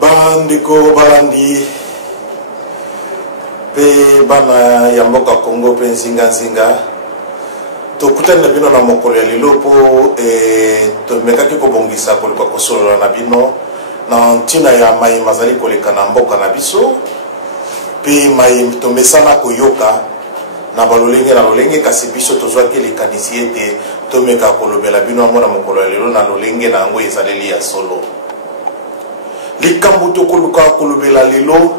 Bandiko balandi pe bana ya mboka Congo pe nzinga tokutana bino na mokolo ya lelo po tomekaki kobongisa koluka kosolola na bino na ntina ya mai mazali koleka na mboka na biso pe mai tomesana koyoka na balolenge na lolenge kasi biso tozwaki likanisi ete tomeka kolobela bino yango na mokolo ya lelo na lolenge na yango ezaleli ya solo likambo tokoluka kolobela lelo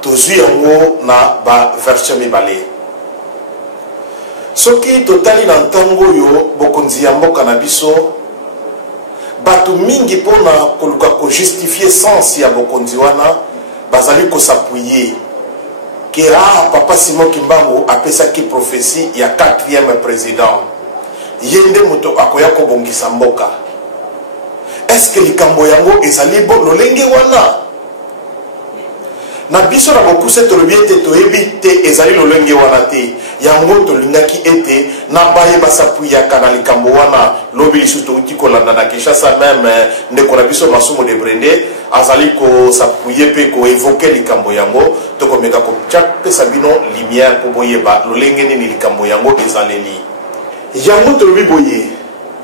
tozwi yango na ba version mibale soki totali na ntango oyo bokonzi ya mboka na biso bato mingi mpona koluka kojustifie sens ya bokonzi wana bazali kosapuye kera papa Simon Kimbangu apesaki prophétie ya 4e président yende moto akoya kobongisa mboka. Est-ce que likambo yango ezali bo lolenge wana na biso na bokuse tolobi ete toyebi te ezali lolenge wana te yango tolingaki ete na baye basapuyaka na likambo wana lobi lisusu touti kolanda na Kinshasa meme ndeko na biso Masumu de Brende azali kosapuye mpe koevoke likambo yango tokomeka kopesa bino lumière mpo boyeba lolenge nini likambo yango ezaleli yango tolobi boye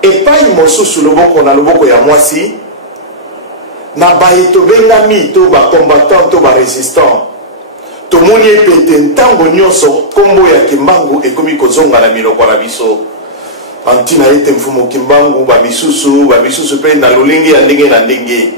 epai mosusu loboko na loboko ya mwasi na baye tobengami to bacombattant to barésistant tomoni epete ntango nyonso kombo ya Kimbangu ekomi kozonga na minoko na biso antina ete mfumu Kimbangu babisusu mpe na lolenge ya ndenge na ndenge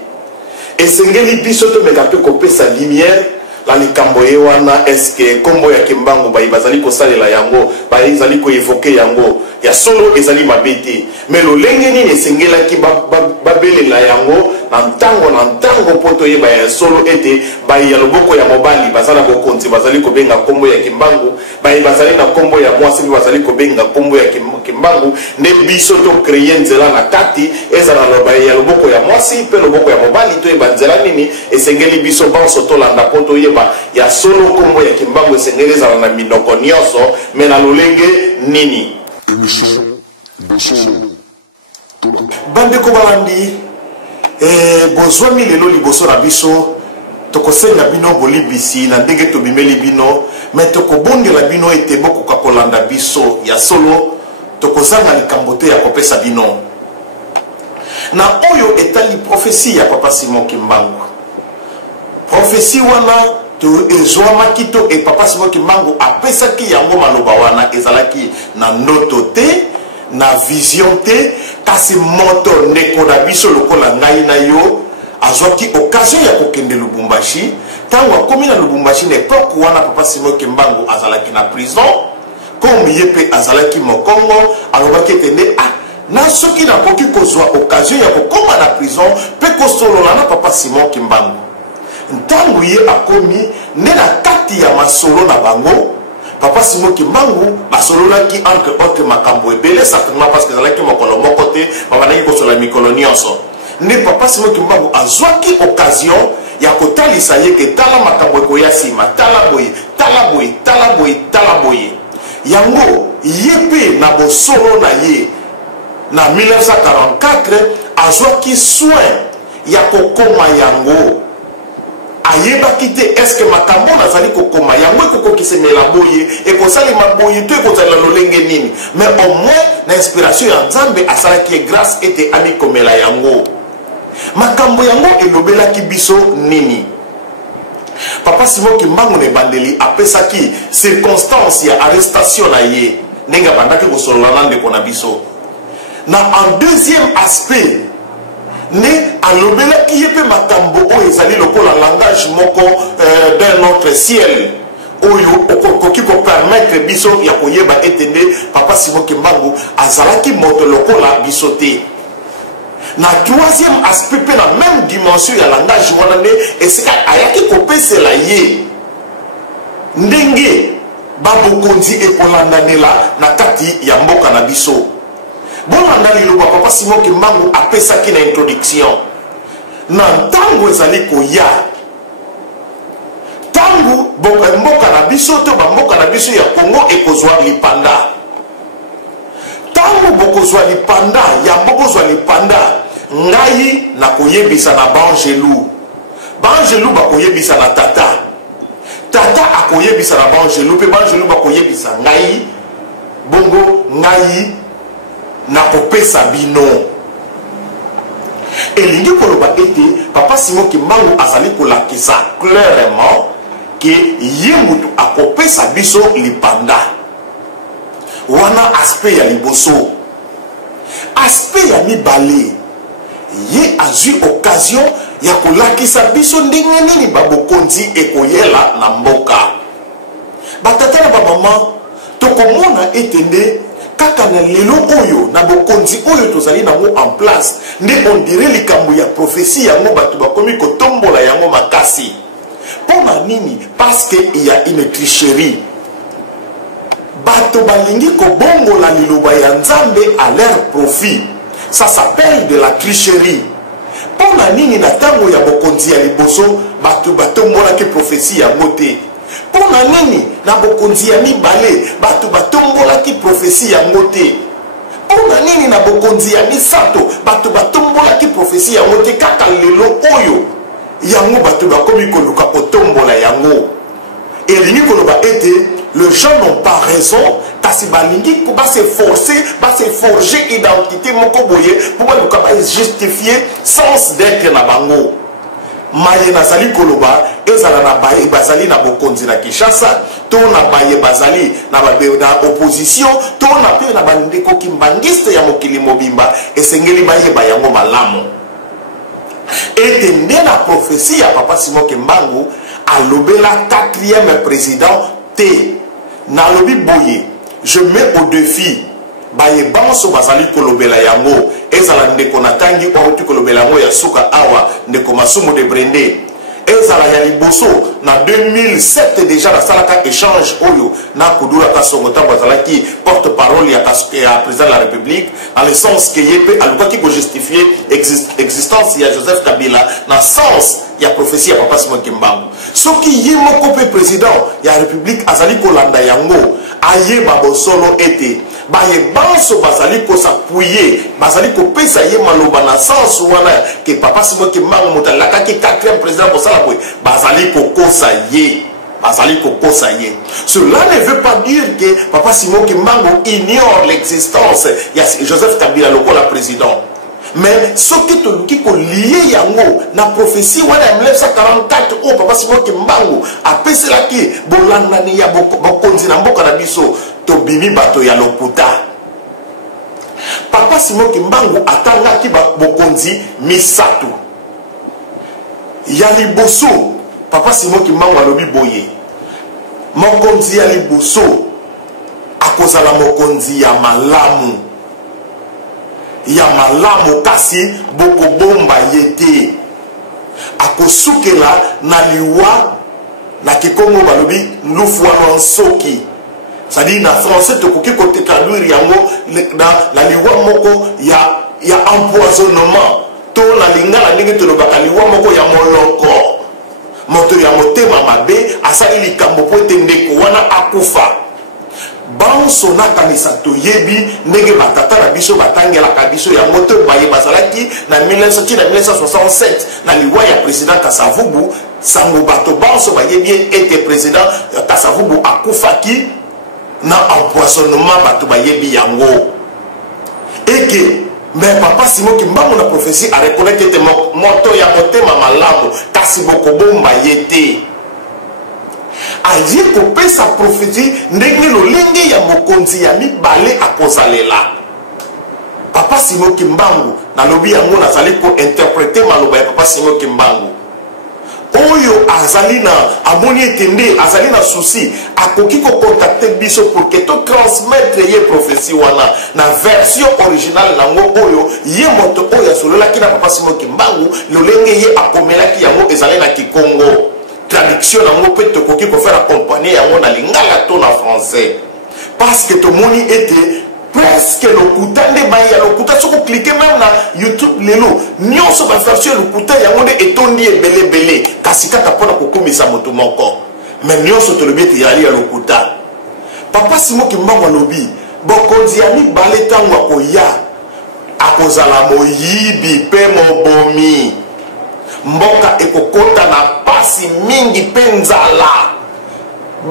esengeli biso tomeka mpe kopesa lumière la likambo ye wana eske kombo ya Kimbangu bayi bazali kosalela yango bayi ezali koevoke yango ya solo ezali mabete mais lolenge nini esengelaki babelela yango na ntango poto yeba ya solo ete bayi ya loboko ya mobali bazala bokonzi bazali kobenga kombo ya Kimbangu bayi bazali na kombo ya mwasi bazali kobenga kombo ya Kimbangu ne biso to créer nzela na kati ezala na bayi ya loboko ya mwasi pe loboko ya mobali to yeba nzela nini esengeli biso banso to landa poto yeba ya solo kombo ya Kimbangu esengeli ezala na minoko nyonso mais na lolenge nini bandeko balandi bozwami lelo liboso na biso tokosenga bino bolibisi na ndenge tobimeli bino mais tokobondela bino ete bokoka kolanda biso ya solo tokozanga likambo te ya kopesa bino na oyo etali prophétie ya papa Simon Kimbangu prophétie wana ezwamaki to e papa Simon Kimbangu apesaki yango maloba wana ezalaki na ndoto te na vision te kasi moto ndeko na biso lokola ngai na yo azwaki occasion ya kokende Lubumbashi ntango akomi na Lubumbashi na epoke wana papa Simon Kimbangu azalaki na prison comme ye mpe azalaki mokongo alobaki ete nde na soki nakoki kozwa occasion ya kokoma na prison mpe kosolola na papa Simon Kimbangu ntango ye akomi nde na kati ya masolo na bango papa Simon Kimbangu basololaki entre autres makambo ebele certainement parce que ezalaki mokolo moko te babandaki kosolola mikolo nyonso nde papa Simon Kimbangu azwaki occasion ya kotalisa ye ke tala makambo ekoya nsima tala boye yango ye mpe na bosolo na ye na 1944 azwaki soin ya kokoma yango ayebaki te eske makambo nazali kokoma yango ekokokisemela boye ekosalema boye to ekozala lolenge nini mais au moins na inspiration ya Nzambe asalaki grâce ete amikomela yango makambo yango elobelaki biso nini papa Simon Kimbangu na ebandeli apesaki circonstance ya arrestation na ye ndenge abandaki kosolola na ndeko na biso na en deuxième aspect ne alobelaki ye mpe makambo oyo ezali lokola langage moko d'un autre ciel oyo okoki kopermettre biso ya koyeba ete nde papa Simon Kimbangu azalaki moto lokola biso te na troisième aspect mpe na même dimension ya langage wana nde esika ayaki kopesela ye ndenge babokonzi ekolandanela na kati ya mboka na biso bolanda liloba papa Simon Kimbangu apesaki na introduction na ntango ezali koya ntango mboka na biso to bamboka na biso ya Congo ekozwa lipanda ntango bokozwa lipanda ya bokozwa lipanda ngai na koyebisa na Bangelou. Bangelou ba koyebisa na tata. Tata akoyebisa na Bangelou pe Bangelou ba koyebisa ngai. Bongo ngai na kopesa bino. Elingi koloba ete Papa Simon Kimbangu azali kolakisa clairement que ye mutu akopesa biso lipanda. Wana aspect ya liboso. Aspect ya mibale. Ye azui occasion ya kolakisa biso ndenge nini babokonzi ekoyela na mboka. Batata na babama tokomona etende kaka na lelo oyo na bokonzi oyo tozali nango en place nde on dirait likambo ya prophétie yango bato bakomi kotombola yango makasi. Pona nini? Parce que il y a une tricherie. Bato balingi kobongola liloba ya Nzambe à leur profit. Ça s'appelle de la tricherie. Pona nini na tango ya bokonzi ya liboso bato batombola ke prophétie ya mote. Pona nini na bokonzi ya mibale bato batombola ki prophétie ya mote. Pona nini na bokonzi ya misato bato batombola ki prophétie ya mote kaka lelo oyo yango bato bakomi koluka kotombola yango. Et lingi koloba ete les gens n'ont pas raison kasi balingi ko ba se forcer ba se forger identité moko boye pour ba justifier sens d'être na bango. Maye nazali koloba ezala na baye bazali na bokonzi na Kinshasa to na baye bazali na opposition to na pe na bandeko kimbangiste ya mokili mobimba esengeli baye bayango malamu. Et nde na prophétie ya Papa Simon Kimbangu alobela 4e président T na lobi boye je mets au défi baye banso bazali kolobela yango ezala ndeko na tangi oti kolobela yango ya suka awa ndeko masumu de Brende ezala ya liboso na 2007 déjà la salaka échange oyo na kudura kasongo tango azalaki porte-parole ya président de la République dans le sens que yepe alukaki ko justifier existence ya Joseph Kabila na sens ya prophétie ya Papa Simon Kimbangu soki ye moko pe président ya République azali kolanda yango aye babosolo ete baye banso bazali ko s'appuyer bazali ko pesa ye maloba na sens wana que Papa Simon Kimbangu mutalaka ki 4e président ko sala boy bazali ko kosa ye bazali ko kosa ye. Cela ne veut pas dire que Papa Simon Kimbangu ignore l'existence ya Joseph Kabila lokola président. Mais ce qui te dit qu'on lié yango na prophétie wana 1944 au Papa Simon Kimbangu a pesé la ki bolanda ni ya bokonzi na mboka na biso to bimi bato ya lokuta. Papa Simon Kimbangu atanga ki bokonzi misatu. Ya liboso Papa Simon Kimbangu alobi boye. Mokonzi ya liboso akozala mokonzi ya malamu. Ya malamu kasi boko bomba yete akosukela na liwa na kikongo balobi lufwa nsoki c'est-à-dire na français tokoki kote traduire yango na liwa moko ya empoisonnement to na lingala ndenge tolobaka liwa moko ya moloko moto ya motema mabe asali likambo po ete ndeko wana akufa. Banso na kanisa to yebi ndenge batata na biso batangelaka biso ya moto baye bazalaki na 1967 na liwa ya président Kasavubu sango bato banso bayebi ete président Kasavubu akufaki na empoisonnement bato bayebi yango eke mais Papa Simon Kimbangu na prophétie a reconnaître ete moto ya motema malamu kasi bokobomba yete aye kopesa prophétie ndenge lolenge ya mokonzi ya mibale akozalela. Papa Simon Kimbangu na lobi yango nazali ko interpréter maloba ya Papa Simon Kimbangu oyo azali na amoni etende azali na souci akoki ko contacter biso pour que to transmettre ye prophétie wana na version originale nango oyo ye moto oyo asololaki na Papa Simon Kimbangu lolenge ye akomelaki yango ezali na Kikongo traduction nango pe tokoki ko faire accompagner yango na lingala to na français parce que to moni était presque lokuta nde baya lokuta soko cliquer même na YouTube lelo nyonso ba version lokuta yango nde etondi ebele bele kasi kaka pona kokomisa moto moko mais nyonso to lobi ete yali ya lokuta. Papa Simon Kimbangu lobi bokonzi ya mibale tango akoya akozala moyibi pe mobomi mboka ekokota na pasi mingi pe nzala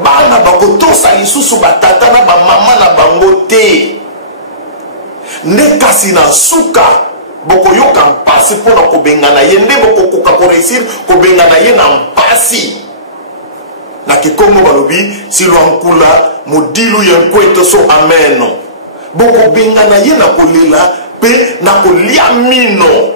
bana bakotosa lisusu batata na bamama na bango te nde kasi na suka bokoyoka mpasi mpona kobengana ye nde bokokoka koreusir kobengana ye na mpasi na kikongo balobi silwa nkula modilu ya nkweto so ameno bokobengana ye na kolela pe na kolia mino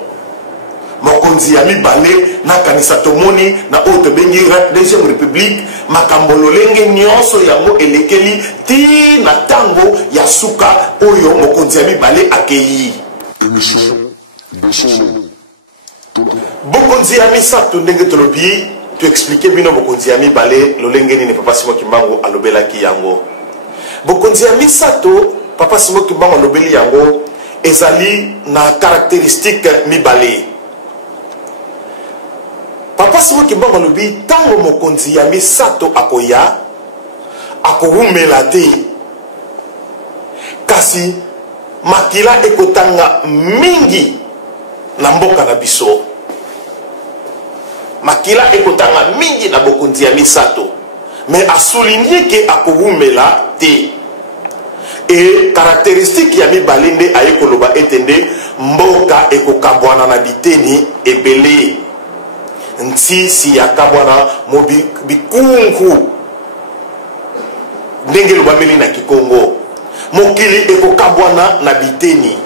mokonzi ya mibale na kanisa tomoni na oyo tobengi deuxième république makambo lolenge nyonso yango elekeli ti na tango ya suka oyo mokonzi ya mibale akei bokonzi ya misato ndenge tolobi to expliquer bino bokonzi ya mibale lolenge nini papa Simon Kimbangu alobelaki yango bokonzi ya misato papa Simon Kimbangu alobeli yango ezali na caractéristique mibale papa Simon Kimbangu alobi tango mokonzi ya misato akoya akowumela te kasi makila ekotanga mingi na mboka na biso makila ekotanga mingi na bokonzi ya misato mais asouligné ke akowumela te et caractéristique ya mibale nde aye koloba etende mboka ekokabwana na biteni ebele nti ya kabwana mobi bikungu ndenge lobameli na kikongo mokili ekokabwana na biteni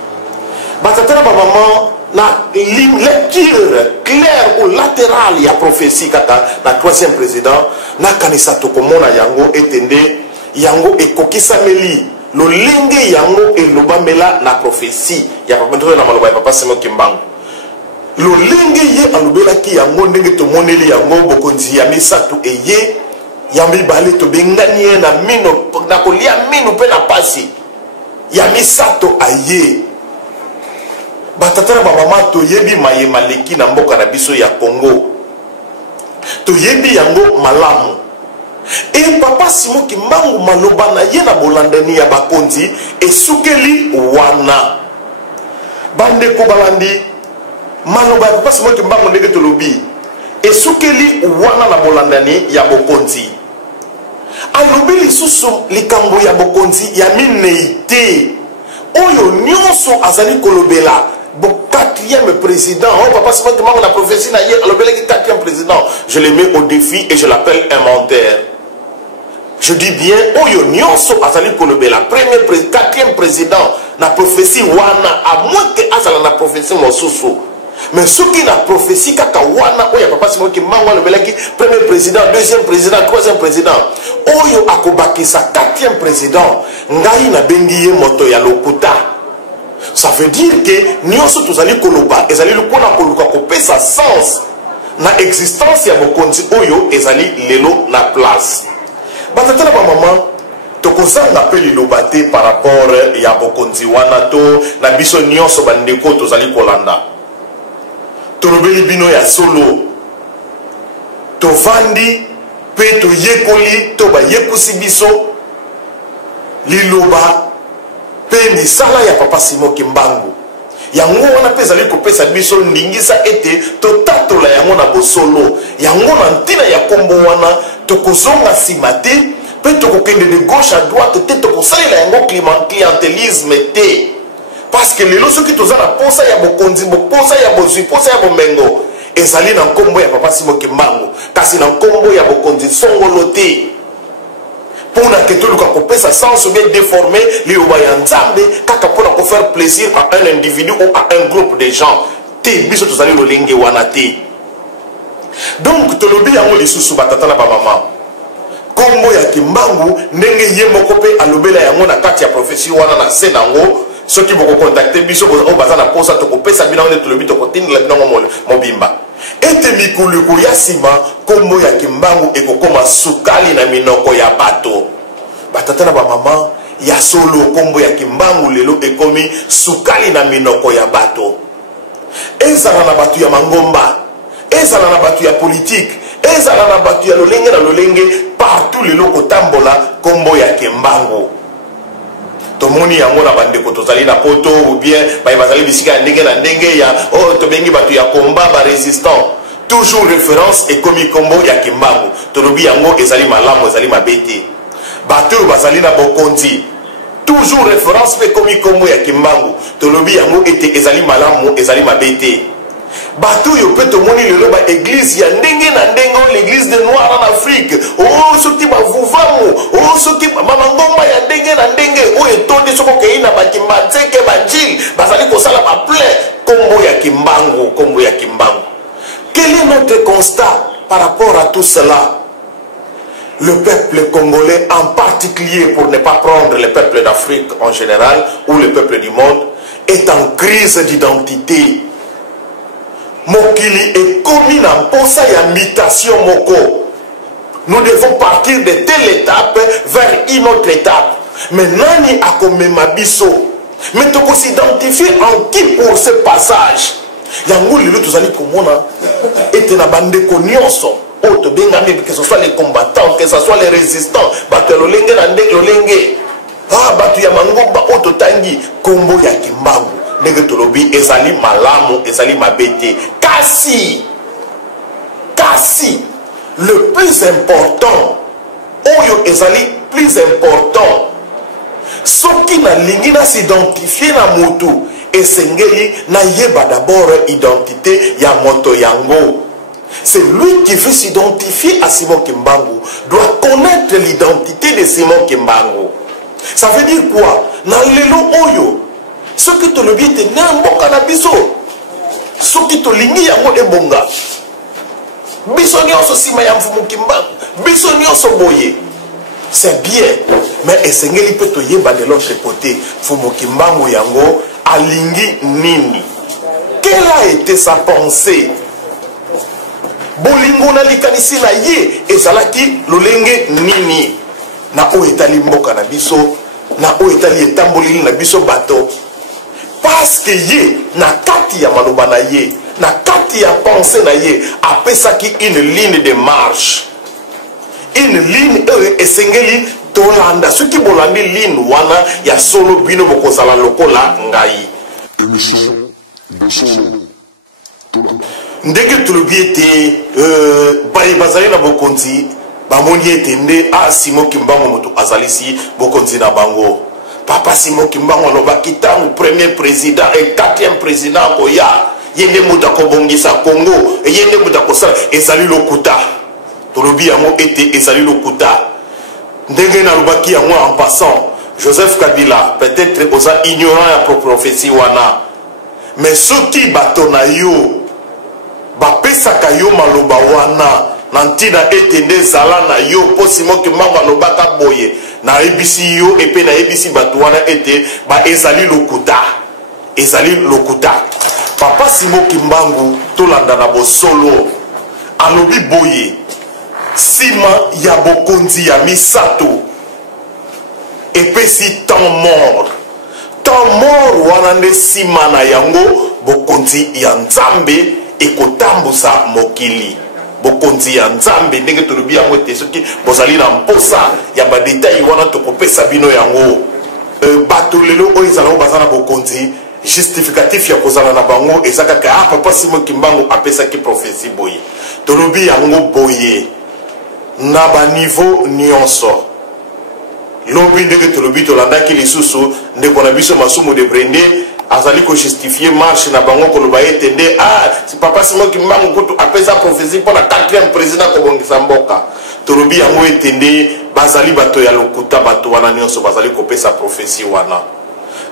batatana bamama na lecture claire ou latérale ya prophétie kaka na troisième président na kanisa tokomona yango etende yango ekokisameli lolenge yango elobamela na prophétie ya papa na maloba ya papa Simon Kimbangu lolenge ye alobelaki yango ndenge tomoneli yango bokonzi ya misato eye ya mibale tobengani ye na mino na kolia mino mpe na pasi ya misato aye batatana bamama toyebi mayema leki na mboka na biso ya Congo toyebi yango malamu e papa Simon Kimbangu maloba na ye na bolandani ya bakonzi esukeli wana bandeko balandi maloba ya papa Simon Kimbangu ndenge tolobi esukeli wana na bolandani ya bokonzi alobi lisusu likambo ya bokonzi ya minei te oyo nyonso azali kolobela bo quatrième président oh papa Simon Kimbangu na prophétie na ye alobelaki quatrième président je le mets au défi et je l'appelle inventaire je dis bien oyo nyonso azali kolobela quatrième président na prophétie wana à moins que azala na prophétie mosusu mais ce qui na prophétie kaka wana oyo papa Simon Kimbangu alobelaki premier président deuxième président troisième président oyo akobakisa quatrième président ngai na bengi ye moto ya lokuta ça veut dire que nyonso tozali koloba ezali lokona koluka kopesa sens na existence ya bokonzi oyo ezali lelo na place batatala bamama tokozanga mpe liloba te par rapport ya bokonzi wana to na biso nyonso bandeko tozali kolanda tolobeli bino ya solo tovandi mpe toyekoli to bayekusi biso liloba mpe misala ya papa Simon Kimbangu yango wana mpe ezali kopesa biso ndingisa ete totatola yango na bosolo yango na ntina ya kombo wana tokozonga nsima te mpe tokokende de gauche à droite te tokosalela yango clientélisme te parce que lelo soki toza na posa ya bokonzi posa ya bozwi posa ya bomengo ezali na nkombo ya papa Simon Kimbangu kasi na nkombo ya bokonzi songolo te mpona ke toluka kopesa sens ou bien déformer liloba ya nzambe kaka mpona kofaire plaisir à un individu ou à un groupe de gens te biso tozali lolenge wana te donc tolobi yango lisusu batata na bamama nkombo ya Kimbangu ndenge ye moko mpe alobela yango na kati ya prophétie wana na se nango soki bokocontacte biso oyo baza na posa tokopesa bino nde tolobi tokotindela binango mobimba ete mikuluku ya nsima nkombo ya Kimbangu ekokoma sukali na minoko ya bato batata na bamama ya solo nkombo ya Kimbangu lelo ekomi sukali na minoko ya bato ezala na bato ya mangomba ezala na bato ya politique ezala na bato ya lolenge na lolenge partout lelo kotambola nkombo ya Kimbangu tomoni yango na bandeko tozali na poto ou bien bazali bisika ya ndenge na ndenge ya tobengi bato ya combat ba résistant toujours référence ekomi kombo ya kimbangu tolobi yango ezali malamu ezali mabete bato bazali na bokonzi toujours référence pe komi kombo ya kimbangu tolobi yango ete ezali malamu ezali mabete bato yo pe tomoni lelo ba église ya ndenge na ndenge l'église de noir en Afrique soki bavuvamu soki mamangomba ya ndenge na ndenge etondi soko kei na bakimba nzeke bajili bazali kosala baple kombo ya kimbangu kombo ya kimbangu. Quel est notre constat par rapport à tout cela? Le peuple congolais en particulier, pour ne pas prendre le peuple d'Afrique en général ou le peuple du monde, est en crise d'identité. Mokili est commis en posa et en mutation moko. Nous devons partir de telle étape vers une autre étape. Mais nani a comme mabiso. Mais tu peux s'identifier en qui pour ce passage? Yango lelo tozali komona ete na bandeko nyonso oto bengami que ce soit les combattants que ce soit les résistants bato lolenge na ndenge lolenge bato ya mangomba oto tangi kombo ya kimbangu ndenge tolobi ezali malamu ezali mabete kasi le plus important oyo ezali plus important soki na lingi na s'identifier na mutu esengeli na yeba d'abord identité ya moto yango. C'est lui qui veut s'identifier à Simon Kimbangu doit connaître l'identité de Simon Kimbangu. Ça veut dire quoi? Na lelo oyo ce qui te le bien te n'imboka na biso ce qui te lingi yango ebonga biso nyonso sima ya mfumu Kimbangu biso nyonso boye. C'est bien, mais esengeli peut toyeba de l'autre côté mfumu Kimbangu yango alingi nini? Quelle a été sa pensée? Bolingo na likanisi na ye ezalaki lolenge nini? Na o etali mboka na biso, na o etali etamboli na biso bato. Parce que ye na kati ya maloba na ye, na kati ya pensée na ye, apesaki une ligne de marche. Une ligne esengeli tolanda soki bolandi ligne wana ya solo bino bokozala lokola ngai. Ndenge tolobi ete bazali na bokonzi bamoni ete nde Simon Kimbangu moto azalisi bokonzi na bango. Papa Simon Kimbangu alobaki ntango premier président et quatrième président koya ye nde moto akobongisa Congo ye nde moto akosala ezali lokuta tolobi yango ete ezali lokuta ndenge nalobaki yango en passant Joseph Kabila peut-être oza ignorant ya prophétie wana mais soki bato na yo bapesaka yo maloba wana na ntina ete nde ezala na yo mpo Simon Kimbangu alobaka boye na ebisi yo epe na ebisi bato wana ete ezali lokuta ezali lokuta. Papa Simon Kimbangu tolanda na bosolo alobi boye sima ya bokonzi ya misato epesi temps mort wana nde sima na yango bokonzi ya nzambe ekotambusa mokili. Bokonzi ya nzambe ndenge tolobi yango te soki bozali na mposa ya badetail wana tokopesa bino yango. Bato lelo oyo ezalaka bazana bokonzi justificatif ya kozala na bango ezakaka Papa Simon Kimbangu apesaki prophétie boye tolobi yango boye na ba niveau nyonso lobi ndenge tolobi tolandaki lisusu ndeko na biso Masumu de Brende azali ko justifier marche na bango koloba ete nde si Papa Simon Kimbangu kutu apesa prophétie pour la quatrième président kobongisa mboka tolobi yango ete nde bazali bato ya lokuta bato wana nyonso bazali kopesa prophétie wana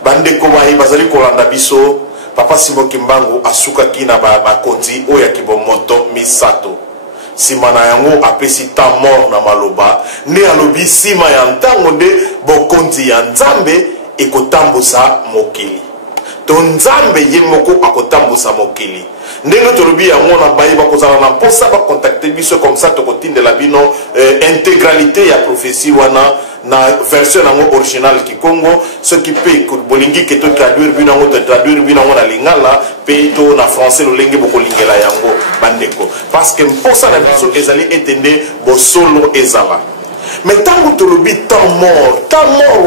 bandeko bayi bazali kolanda biso. Papa Simon Kimbangu asukaki na bakonzi oyo ya kibomoto misato sima na yango apesi temps mort na maloba nde alobi sima ya ntango nde bokonzi ya nzambe ekotambusa mokili to nzambe ye moko akotambusa mokili ndenge tolobi yango na bayi bakozala na mposa bakontakte biso comme ça tokotindela bino intégralité ya prophétie wana na version nango original Kikongo ce qui peut bolingi ke to traduire bino nango traduire bino nango na lingala pe to na français lolenge bokolingela yango bandeko parce que mposa na biso ezali etende bosolo ezala mais tango tolobi temps mort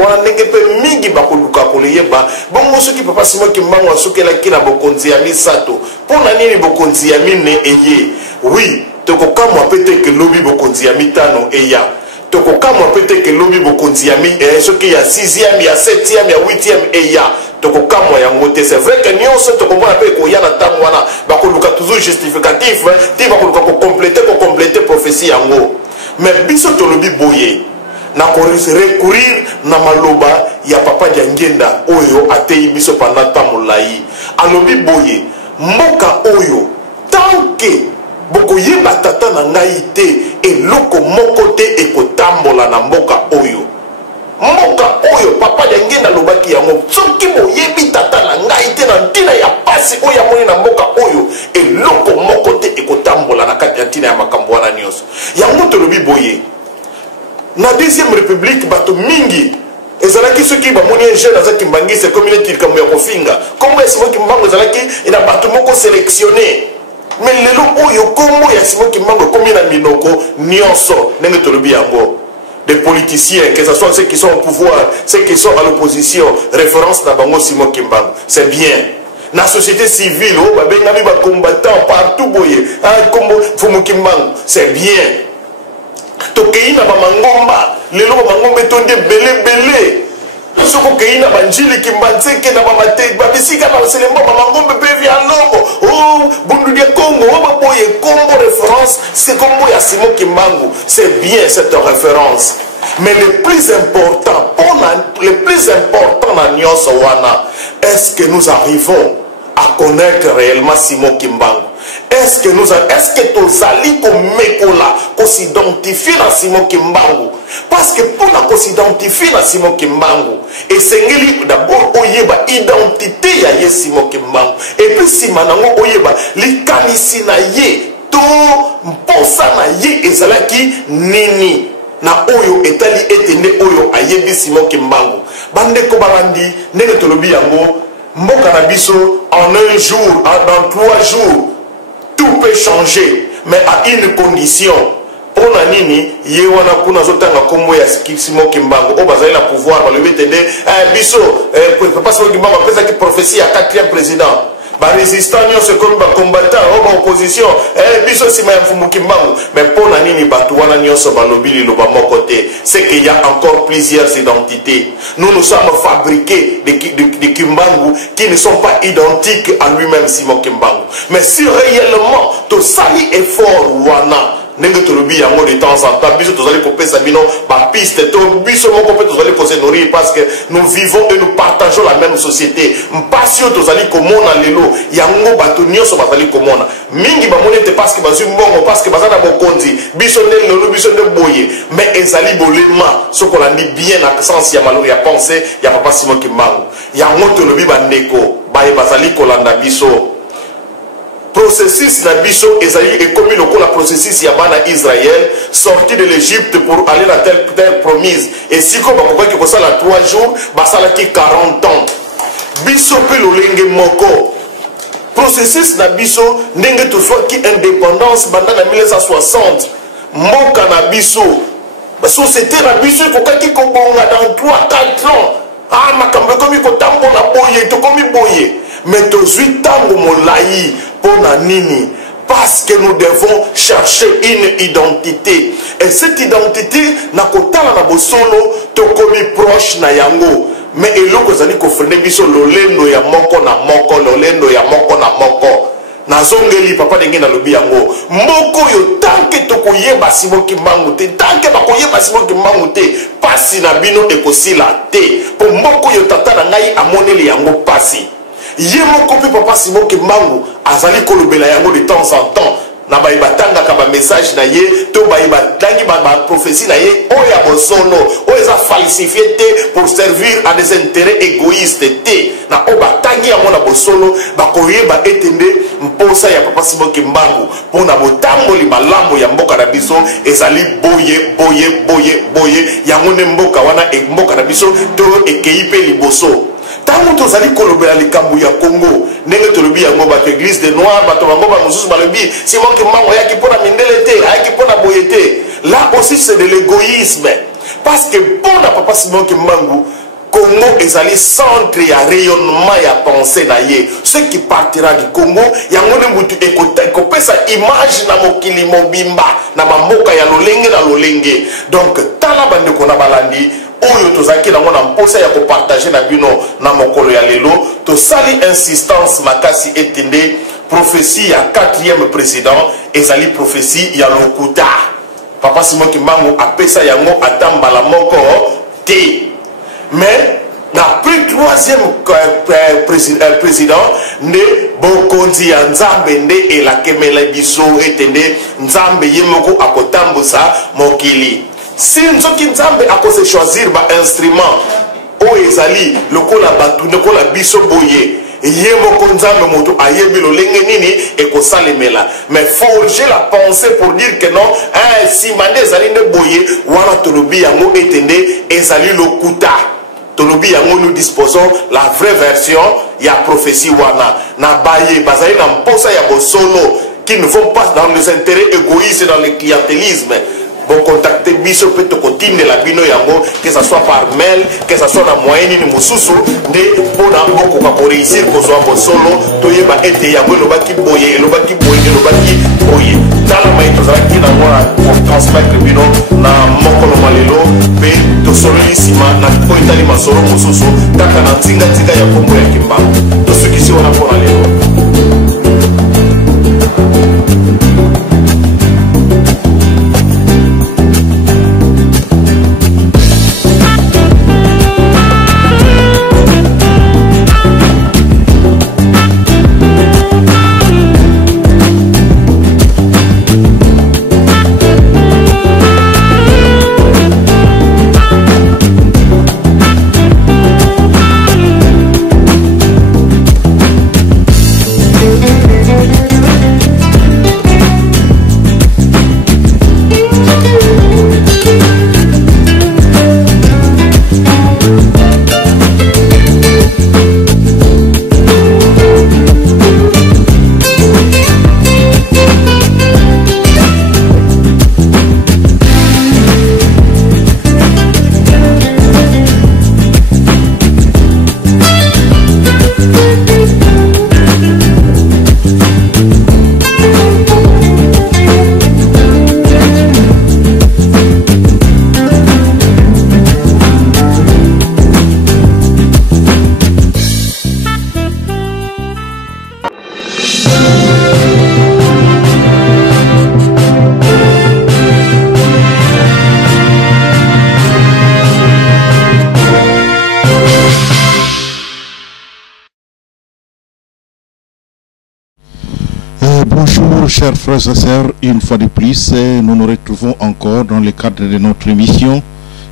wana ndenge pe mingi bakoluka koleyeba bongo soki papa Simon Kimbangu asokelaki na bokonzi ya misato mpona nini bokonzi ya mine eye oui tokokamwa pe te ke lobi bokonzi ya mitano eya tokokamwa pe te ke lobi bokonzi ya soki ya 6e ya 7e ya 8e eya tokokamwa yango te. C'est vrai que nyonso tokomona pe koya na ntango wana bakoluka toujours justificatif te bakoluka kokomplete prophétie yango. Mais biso tolobi boye na recourir na maloba ya papa Diangenda oyo atei biso pendant temps molai alobi boye mboka oyo tanke bokoyeba tata na ngai te eloko moko te ekotambola na mboka oyo papa Diangenda lobaki yango soki boyebi tata na ngai te na ntina ya pasi oyo amoni na mboka oyo eloko moko te ekotambola na kati ya ntina ya makambo wana nyonso yango tolobi boye na deuxième république bato mingi ezalaki soki bamoni jeune azaki mbangisi comme il est comme ya kofinga kombo ya Simon Kimbangu ezalaki ina bato moko sélectionné mais lelo oyo kombo ya Simon Kimbangu komi na minoko nyonso ndenge tolobi yango des politiciens, que ce soit ceux qui sont au pouvoir, ceux qui sont à l'opposition, référence na bango Simon Kimbangu, c'est bien. Na société civile, oh, babengami ba combattant partout boye, kombo Fumu Kimbangu, c'est bien. Tokei na ba mangomba, lelo ba mangomba tonde belé. Soko kei na banjili Kimbanzeke na ba mate, ba bisika na selemba ba mangomba pe via longo. Oh, bundu dia Congo, oh ba boye kombo référence, c'est kombo ya Simon Kimbangu. C'est bien cette référence. Mais le plus important dans Nyonso wana, est-ce que nous arrivons à connaître réellement Simon Kimbangu? Est-ce que tozali komekola ko s'identifier à Simon Kimbangu? Parce que pour la s'identifier à Simon Kimbangu, et c'est d'abord oyeba identité ya ye Simon Kimbangu. Et puis si manango oyeba likanisi na ye to mposa na ye ezalaki nini na oyo etali etende oyo ayebi Simon Kimbangu. Bande ko balandi ndenge tolobi yango mboka na biso en un jour, dans 3 jours tout peut changer, mais à une condition. Pour la nini, yewana kuna zotanga kombo ya Simon Kimbangu. O bazali na pouvoir, ba lebi tende, biso, papa Simon Kimbangu apesa ki prophétie à 4e président. Ba résistant nyonso comme ba combattant, o ba opposition, biso sima ya Fumu Kimbangu. Mais pour la nini batu wana nyonso ba lobi liloba moko te. C'est qu'il y a encore plusieurs identités. Nous sommes fabriqués de Kimbangu qui ne sont pas identiques à lui-même Simon Kimbangu. Mais si réellement to sali effort wana ndenge tolobi yango de temps en temps biso tozali kopesa bino ba piste to biso moko pe tozali ko se nourrir parce que nous vivons et nous partageons la même société. Mpasio tozali komona lelo yango bato nyonso bazali komona mingi bamoni te parce que bazwi mbongo parce que bazana bokonzi biso nde lelo biso nde boye mais ezali bolema soko landi bien na sens ya malori ya pensée ya papa Simon Kimbangu yango tolobi bandeko baye bazali kolanda biso processus na biso ezali ekomi lokola processus ya bana Israël sorti de l'Égypte pour aller dans telle terre promise et siko bakokaki kosala 3 jours basalaki 40 ans biso pe lolenge moko processus na biso ndenge tozwaki indépendance banda na 1960 mboka na biso société na biso ekokaki kobonga dans 3-4 ans makambo ekomi kotambola boye tokomi boye mais tozwi ntango molai pona nini parce que nous devons chercher une identité et cette identité na kotala na bosolo tokomi proche na yango mais eloko ezali kofrene biso lolendo ya moko na moko nazongeli papa ndenge nalobi yango moko yo tanke tokoyeba Simon Kimbangu te tanke bakoyeba Simon Kimbangu te pasi na bino ekosila te po moko yo tata na ngai amoneli yango pasi ye moko pe papa Simon Kimbangu azali kolobela yango de temps en temps na bayibatanga ka ba message na ye to bayibatangi ba prophétie na ye oya bosono oya za falsifié te pour servir à des intérêts égoïstes te na obatangi yango na bosono bakoyeba etende mposa ya papa Simon Kimbangu pona botamboli malamu ya mboka na biso ezali boye yango ne mboka wana mboka na biso to ekei pe liboso. Tango tozali kolobela likambo ya Congo ndenge tolobi yango bato église de noir bato bango ba mosusu balobi Simon Kimbangu yaki pona mindele te ayaki pona boye te là aussi c'est de l'égoïsme. Parce que pour la Papa Simon Kimbangu, Congo ezali centre ya rayonnement ya pensée na ye. Ceux qui partira du Congo, yango ne mutu ekopesa image na mokili mobimba na mamboka ya lolenge na lolenge. Donc tala bande kona balandi oyo tozaki nango na mposa ya kopartager na bino na mokolo ya lelo, tosali insistance makasi etende prophétie ya 4e président ezali prophétie ya lokuta. Papa Simon Kimbangu apesa yango atambala moko te. Mais après 3e président ne bokonzi ya nzambe nde elakemela biso etende nzambe yemoko akotambusa mokili. Si nzoki nzambe akose choisir ba instrument o ezali lokola batu lokola biso boye yemoko nzambe moto ayebi lolenge nini ekosalemela. Mais forger la pensée pour dire que non, si mande ezali ne boye wana tolobi yango etende ezali lokuta. Tolobi yango nous disposons la vraie version ya prophétie wana na baye bazali na mposa ya bosolo qui ne vont pas dans les intérêts égoïstes, dans le clientélisme. Bon, contacter biso pe to kotine la bino yango, que ça soit par mail, que ça soit na moyen ni mususu de pona boko ka pour réussir ko so bosolo to yeba ete yango lobaki boye lobaki boye tala mai to zaki na ngora pour transmettre bino na mokolo malelo pe to sololisima na ko itali masoro mususu taka na nzinga ya kombo ya Kimbangu to sukisi wana pona lelo. Bonjour chers frères et sœurs, une fois de plus, nous nous retrouvons encore dans le cadre de notre émission,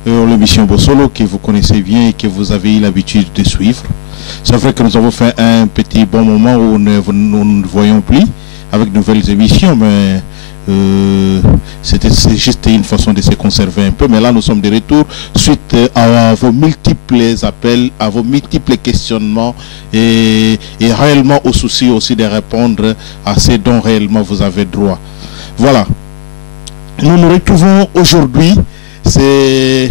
l'émission Bosolo que vous connaissez bien et que vous avez eu l'habitude de suivre. C'est vrai que nous avons fait un petit bon moment où nous ne voyons plus avec de nouvelles émissions, mais c'est juste une façon de se conserver un peu. Mais là, nous sommes de retour suite à vos multiples appels, à vos multiples questionnements et réellement au souci aussi de répondre à ce dont réellement vous avez droit. Voilà. Nous nous retrouvons aujourd'hui, c'est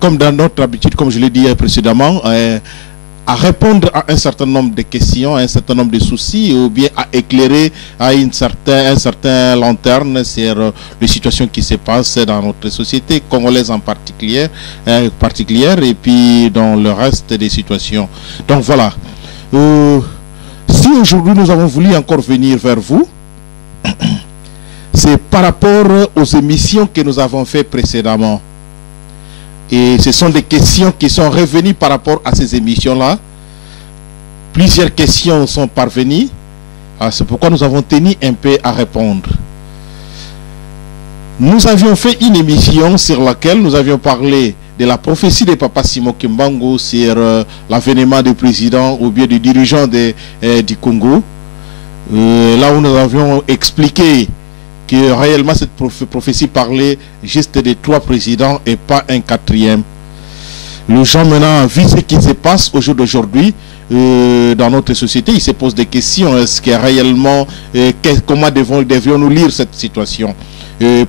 comme dans notre habitude, comme je l'ai dit précédemment, à répondre à un certain nombre de questions, à un certain nombre de soucis, ou bien à éclairer à un certain lanterne sur les situations qui se passent dans notre société congolaise en particulier, et puis dans le reste des situations. Donc voilà. Si aujourd'hui nous avons voulu encore venir vers vous, c'est par rapport aux émissions que nous avons faites précédemment. Et ce sont des questions qui sont revenues par rapport à ces émissions-là. Plusieurs questions sont parvenues. C'est pourquoi nous avons tenu un peu à répondre. Nous avions fait une émission sur laquelle nous avions parlé de la prophétie de Papa Simon Kimbangu sur l'avènement du président ou bien du dirigeant du Congo. Là où nous avions expliqué que réellement cette prophétie parlait juste de 3 présidents et pas un 4e. Les gens maintenant, vu ce qui se passe au jour d'aujourd'hui dans notre société, ils se posent des questions. Est-ce que réellement, comment devrions-nous lire cette situation?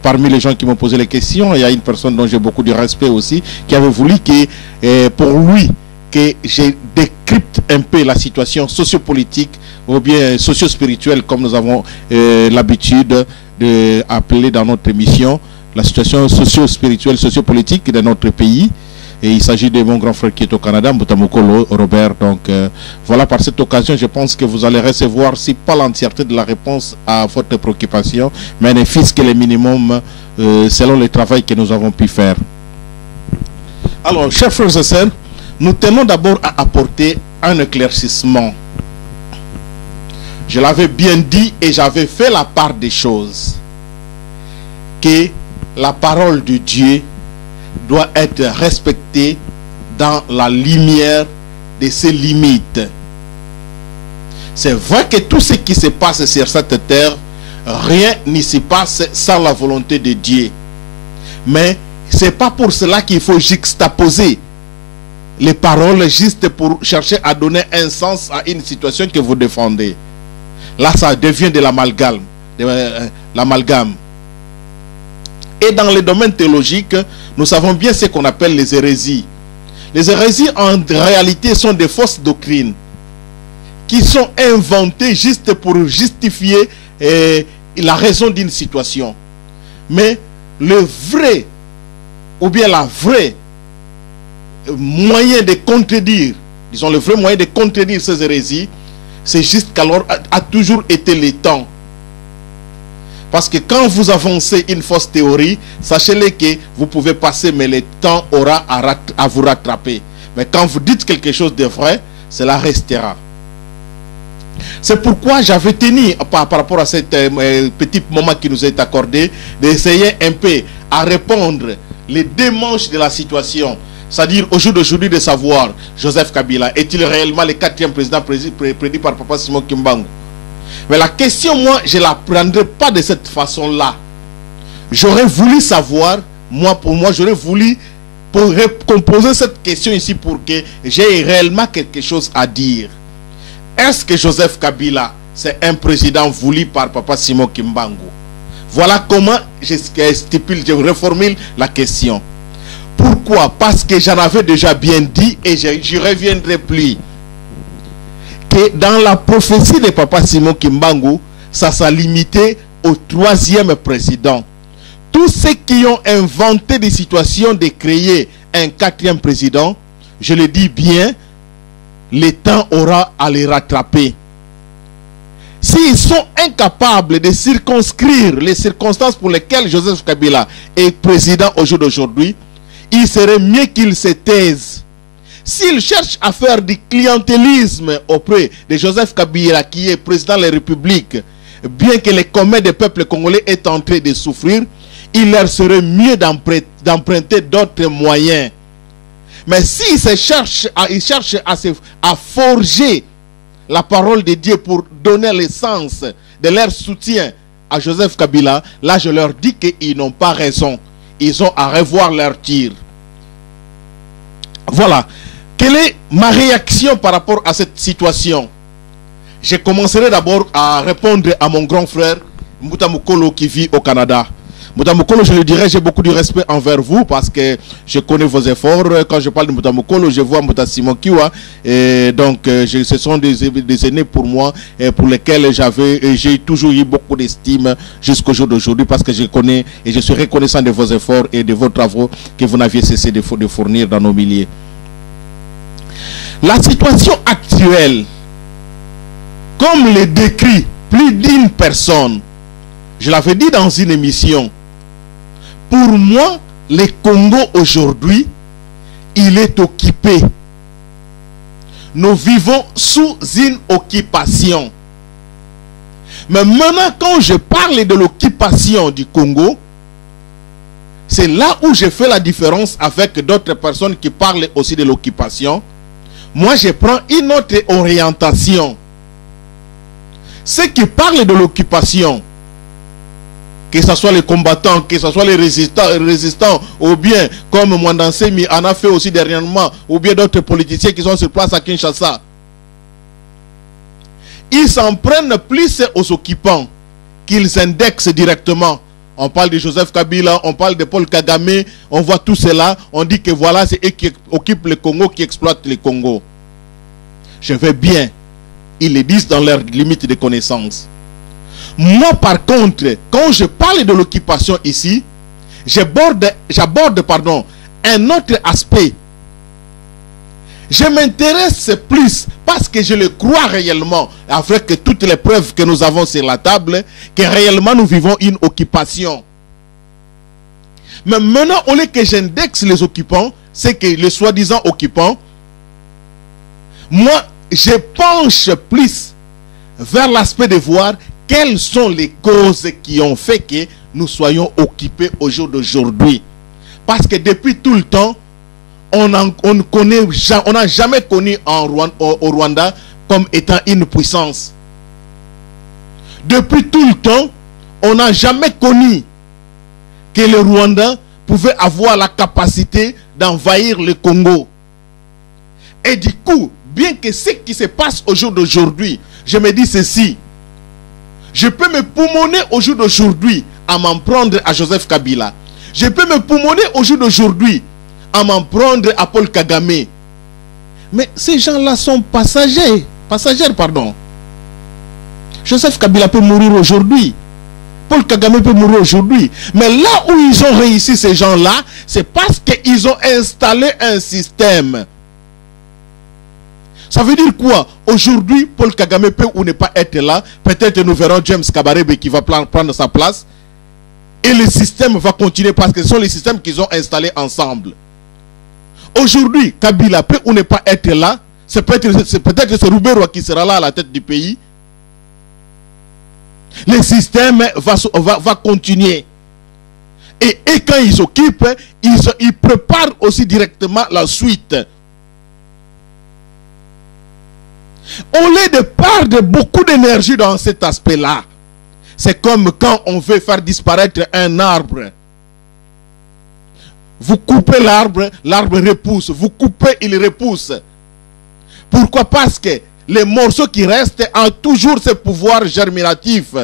parmi les gens qui m'ont posé les questions, il y a une personne dont j'ai beaucoup de respect aussi, qui avait voulu que, pour lui, que je décrypte un peu la situation sociopolitique ou bien socio-spirituelle, comme nous avons l'habitude d'appeler dans notre émission, la situation socio-spirituelle, sociopolitique de notre pays. Et il s'agit de mon grand frère qui est au Canada, Mbutamukolo Robert. Donc voilà, par cette occasion, je pense que vous allez recevoir, si pas l'entièreté de la réponse à votre préoccupation, mais ne fût-ce que le minimum selon le travail que nous avons pu faire. Alors, chers frères et sœurs, nous tenons d'abord à apporter un éclaircissement. Je l'avais bien dit et j'avais fait la part des choses, que la parole de Dieu doit être respectée dans la lumière de ses limites. C'est vrai que tout ce qui se passe sur cette terre, rien n'y se passe sans la volonté de Dieu. Mais ce n'est pas pour cela qu'il faut juxtaposer les paroles juste pour chercher à donner un sens à une situation que vous défendez. Là, ça devient de l'amalgame. Et dans les domaines théologiques, nous savons bien ce qu'on appelle les hérésies. Les hérésies, en réalité, sont des fausses doctrines qui sont inventées juste pour justifier la raison d'une situation. Mais le vrai, ou bien la vraie moyen de contredire, disons le vrai moyen de contredire ces hérésies, c'est juste qu'alors a toujours été le temps. Parce que quand vous avancez une fausse théorie, sachez-le que vous pouvez passer, mais le temps aura à vous rattraper. Mais quand vous dites quelque chose de vrai, cela restera. C'est pourquoi j'avais tenu, par rapport à ce petit moment qui nous est accordé, d'essayer un peu à répondre les deux manches de la situation. C'est-à-dire au jour d'aujourd'hui de savoir, Joseph Kabila, est-il réellement le 4e président prédit par Papa Simon Kimbangu? Mais la question, moi, je ne la prendrai pas de cette façon-là. J'aurais voulu savoir, pour moi, j'aurais voulu composer cette question ici pour que j'ai réellement quelque chose à dire. Est-ce que Joseph Kabila, c'est un président voulu par Papa Simon Kimbangu? Voilà comment je reformule la question. Pourquoi? Parce que j'en avais déjà bien dit et je reviendrai plus. Que dans la prophétie de Papa Simon Kimbangu, ça s'est limité au 3e président. Tous ceux qui ont inventé des situations de créer un 4e président, je le dis bien, le temps aura à les rattraper. S'ils sont incapables de circonscrire les circonstances pour lesquelles Joseph Kabila est président au jour d'aujourd'hui, il serait mieux qu'ils se taisent. S'ils cherchent à faire du clientélisme auprès de Joseph Kabila, qui est président de la République, bien que le commun des peuples congolais est en train de souffrir, il leur serait mieux d'emprunter d'autres moyens. Mais s'ils cherchent à forger la parole de Dieu pour donner le sens de leur soutien à Joseph Kabila, là je leur dis qu'ils n'ont pas raison. Ils ont à revoir leur tir. Voilà. Quelle est ma réaction par rapport à cette situation? Je commencerai d'abord à répondre à mon grand frère Mbutamukolo qui vit au Canada. Mbutamukolo, je le dirais, j'ai beaucoup de respect envers vous parce que je connais vos efforts. Quand je parle de Mbutamukolo, je vois Mbuta Simon Kiwa. Et donc, ce sont des aînés pour moi et pour lesquels j'ai toujours eu beaucoup d'estime jusqu'au jour d'aujourd'hui parce que je connais et je suis reconnaissant de vos efforts et de vos travaux que vous n'aviez cessé de fournir dans nos milliers. La situation actuelle, comme le décrit plus d'une personne, je l'avais dit dans une émission, pour moi, le Congo aujourd'hui, il est occupé. Nous vivons sous une occupation. Mais maintenant, quand je parle de l'occupation du Congo, c'est là où je fais la différence avec d'autres personnes qui parlent aussi de l'occupation. Moi, je prends une autre orientation. Ceux qui parlent de l'occupation, que ce soit les combattants, que ce soit les résistants, ou bien, comme Mwandansemi en a fait aussi dernièrement, ou bien d'autres politiciens qui sont sur place à Kinshasa, ils s'en prennent plus aux occupants qu'ils indexent directement on parle de Joseph Kabila, on parle de Paul Kagame, on voit tout cela, on dit que voilà, c'est eux qui occupent le Congo, qui exploitent le Congo. Je veux bien, ils le disent dans leurs limites de connaissances. Moi, par contre, quand je parle de l'occupation ici, j'aborde un autre aspect. Je m'intéresse plus parce que je le crois réellement, avec toutes les preuves que nous avons sur la table, que réellement nous vivons une occupation. Mais maintenant, au lieu que j'indexe les occupants, c'est que les soi-disant occupants, moi, je penche plus vers l'aspect de voir quelles sont les causes qui ont fait que nous soyons occupés au jour d'aujourd'hui. Parce que depuis tout le temps, on n'a jamais connu au Rwanda comme étant une puissance. Depuis tout le temps, on n'a jamais connu que le Rwanda pouvait avoir la capacité d'envahir le Congo. Et du coup, bien que ce qui se passe au jour d'aujourd'hui, je me dis ceci. Je peux me poumonner au jour d'aujourd'hui à m'en prendre à Joseph Kabila. Je peux me poumonner au jour d'aujourd'hui à m'en prendre à Paul Kagame. Mais ces gens-là sont passagers. Passagères, pardon. Joseph Kabila peut mourir aujourd'hui. Paul Kagame peut mourir aujourd'hui. Mais là où ils ont réussi, ces gens-là, c'est parce qu'ils ont installé un système. Ça veut dire quoi? Aujourd'hui, Paul Kagame peut ou ne pas être là. Peut-être nous verrons James Kabarebe qui va prendre sa place. Et le système va continuer parce que ce sont les systèmes qu'ils ont installés ensemble. Aujourd'hui, Kabila peut ou ne pas être là. C'est peut-être ce Rouberoi qui sera là à la tête du pays. Le système va continuer. Et quand ils s'occupent, ils préparent aussi directement la suite. Au lieu de perdre beaucoup d'énergie dans cet aspect-là, c'est comme quand on veut faire disparaître un arbre. Vous coupez l'arbre, l'arbre repousse. Vous coupez, il repousse. Pourquoi? Parce que les morceaux qui restent ont toujours ce pouvoir germinatif.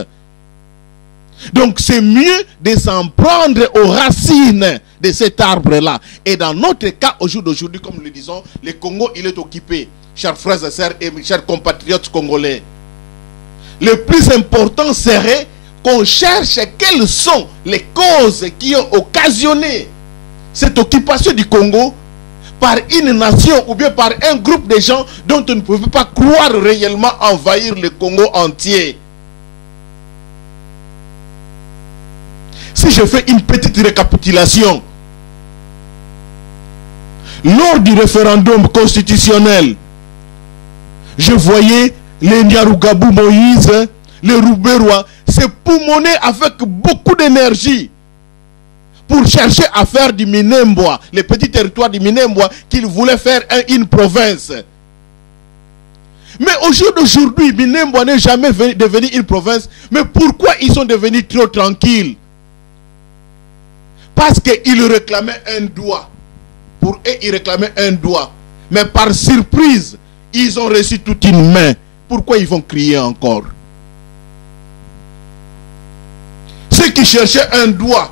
Donc c'est mieux de s'en prendre aux racines de cet arbre-là. Et dans notre cas, au jour d'aujourd'hui, comme nous le disons, le Congo, il est occupé. Chers frères et sœurs et chers compatriotes congolais, le plus important serait qu'on cherche quelles sont les causes qui ont occasionné cette occupation du Congo par une nation ou bien par un groupe de gens dont on ne pouvait pas croire réellement envahir le Congo entier. Si je fais une petite récapitulation, lors du référendum constitutionnel, je voyais les Nyarugabou Moïse, les Rouberoi, se poumonner avec beaucoup d'énergie pour chercher à faire du Minembwa, le petit territoire du Minembwa, qu'ils voulaient faire une province. Mais au jour d'aujourd'hui, Minembwa n'est jamais devenu une province. Mais pourquoi ils sont devenus trop tranquilles? Parce qu'ils réclamaient un doigt. Pour eux, ils réclamaient un doigt. Mais par surprise, ils ont reçu toute une main. Pourquoi ils vont crier encore? Ceux qui cherchaient un doigt,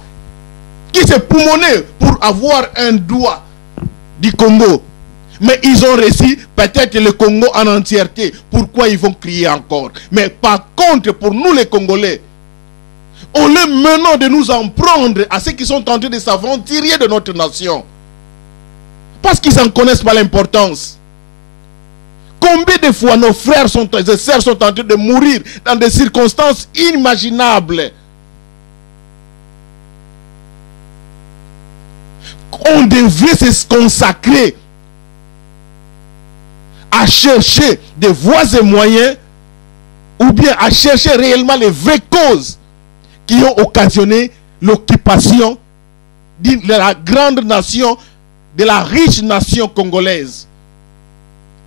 qui se poumonnaient pour avoir un doigt du Congo, mais ils ont reçu peut-être le Congo en entièreté. Pourquoi ils vont crier encore? Mais par contre, pour nous les Congolais, au lieu maintenant de nous en prendre à ceux qui sont tentés de s'aventurer de notre nation, parce qu'ils n'en connaissent pas l'importance. Combien de fois nos frères et sœurs sont en train de mourir dans des circonstances inimaginables? On devrait se consacrer à chercher des voies et moyens ou bien à chercher réellement les vraies causes qui ont occasionné l'occupation de la grande nation, de la riche nation congolaise.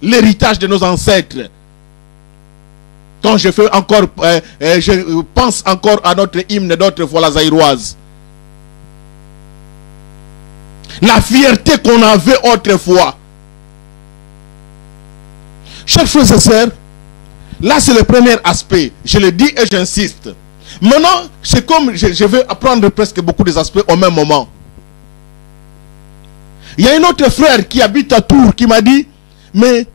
L'héritage de nos ancêtres. Quand je fais encore, je pense encore à notre hymne d'autrefois, la zaïroise. La fierté qu'on avait autrefois. Chers frères et sœurs, là c'est le premier aspect. Je le dis et j'insiste. Maintenant, c'est comme, je vais apprendre presque beaucoup des aspects au même moment. Il y a un autre frère qui habite à Tours qui m'a dit, mais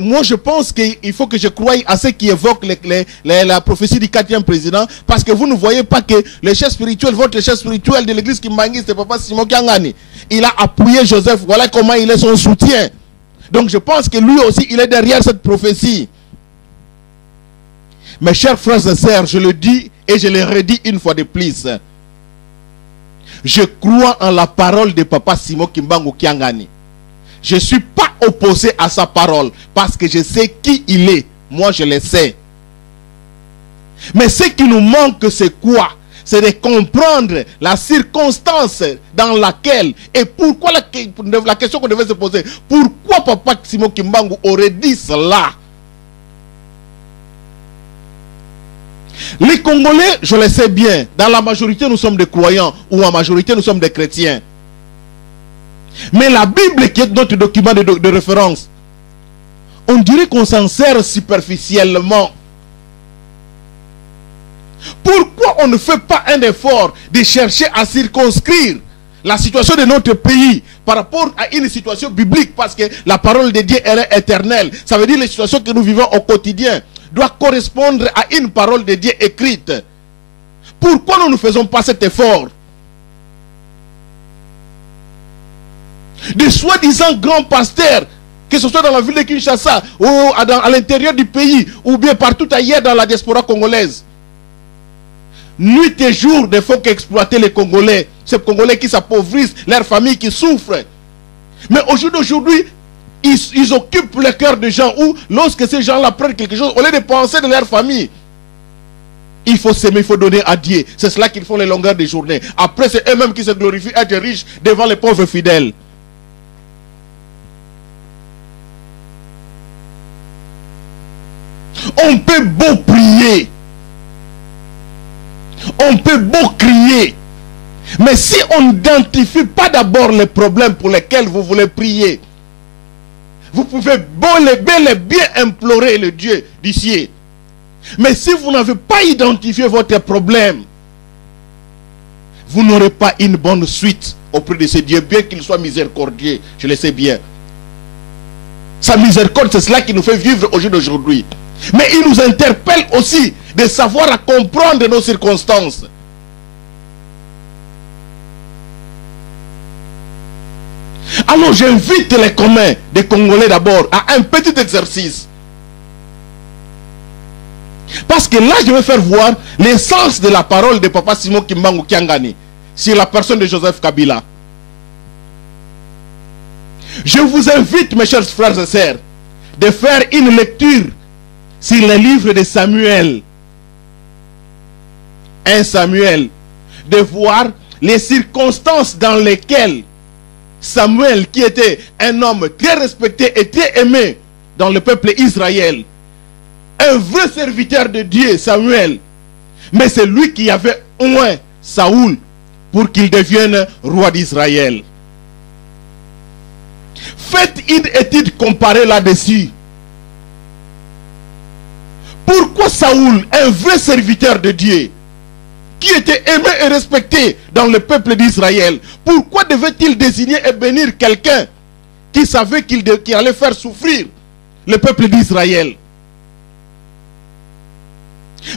moi je pense qu'il faut que je croie à ce qui évoque la prophétie du 4e président, parce que vous ne voyez pas que le chef spirituel, votre chef spirituel de l'église Kimbangi, c'est Papa Simon Kiangani. Il a appuyé Joseph, voilà comment il est son soutien. Donc je pense que lui aussi, il est derrière cette prophétie. Mes chers frères et sœurs, je le dis et je le redis une fois de plus. Je crois en la parole de Papa Simon Kimbangu Kiangani. Je ne suis pas opposé à sa parole parce que je sais qui il est. Moi, je le sais. Mais ce qui nous manque, c'est quoi? C'est de comprendre la circonstance dans laquelle et pourquoi la question qu'on devait se poser. Pourquoi Papa Simon Kimbangu aurait dit cela? Les Congolais, je le sais bien, dans la majorité nous sommes des croyants ou en majorité nous sommes des chrétiens. Mais la Bible qui est notre document de référence, on dirait qu'on s'en sert superficiellement. Pourquoi on ne fait pas un effort de chercher à circonscrire la situation de notre pays par rapport à une situation biblique? Parce que la parole de Dieu, elle est éternelle. Ça veut dire que les situations que nous vivons au quotidien doivent correspondre à une parole de Dieu écrite. Pourquoi nous ne faisons pas cet effort? Des soi-disant grands pasteurs, que ce soit dans la ville de Kinshasa ou à l'intérieur du pays ou bien partout ailleurs dans la diaspora congolaise, nuit et jour ne font qu'exploiter les Congolais. Ces Congolais qui s'appauvrissent, leurs familles qui souffrent. Mais au jour d'aujourd'hui, ils occupent le cœur des gens où, lorsque ces gens-là prennent quelque chose, au lieu de penser de leur famille, il faut s'aimer, il faut donner à Dieu. C'est cela qu'ils font les longueurs des journées. Après, c'est eux-mêmes qui se glorifient être riches devant les pauvres fidèles. On peut beau prier, on peut beau crier, mais si on n'identifie pas d'abord les problèmes pour lesquels vous voulez prier, vous pouvez bel et bien implorer le Dieu du ciel. Mais si vous n'avez pas identifié votre problème, vous n'aurez pas une bonne suite auprès de ce Dieu, bien qu'il soit miséricordieux, je le sais bien. Sa miséricorde, c'est cela qui nous fait vivre au jour d'aujourd'hui. Mais il nous interpelle aussi de savoir à comprendre nos circonstances. Alors j'invite les communs des Congolais d'abord à un petit exercice. Parce que là je vais faire voir l'essence de la parole de Papa Simon Kimbangu Kiangani sur la personne de Joseph Kabila. Je vous invite, mes chers frères et sœurs, de faire une lecture sur le livre de Samuel. 1 Samuel. De voir les circonstances dans lesquelles Samuel, qui était un homme très respecté et très aimé dans le peuple Israël, un vrai serviteur de Dieu, Samuel, mais c'est lui qui avait oint Saoul pour qu'il devienne roi d'Israël. Faites une étude comparée là-dessus. Pourquoi Saoul, un vrai serviteur de Dieu, qui était aimé et respecté dans le peuple d'Israël, pourquoi devait-il désigner et bénir quelqu'un qui savait qu'il allait faire souffrir le peuple d'Israël?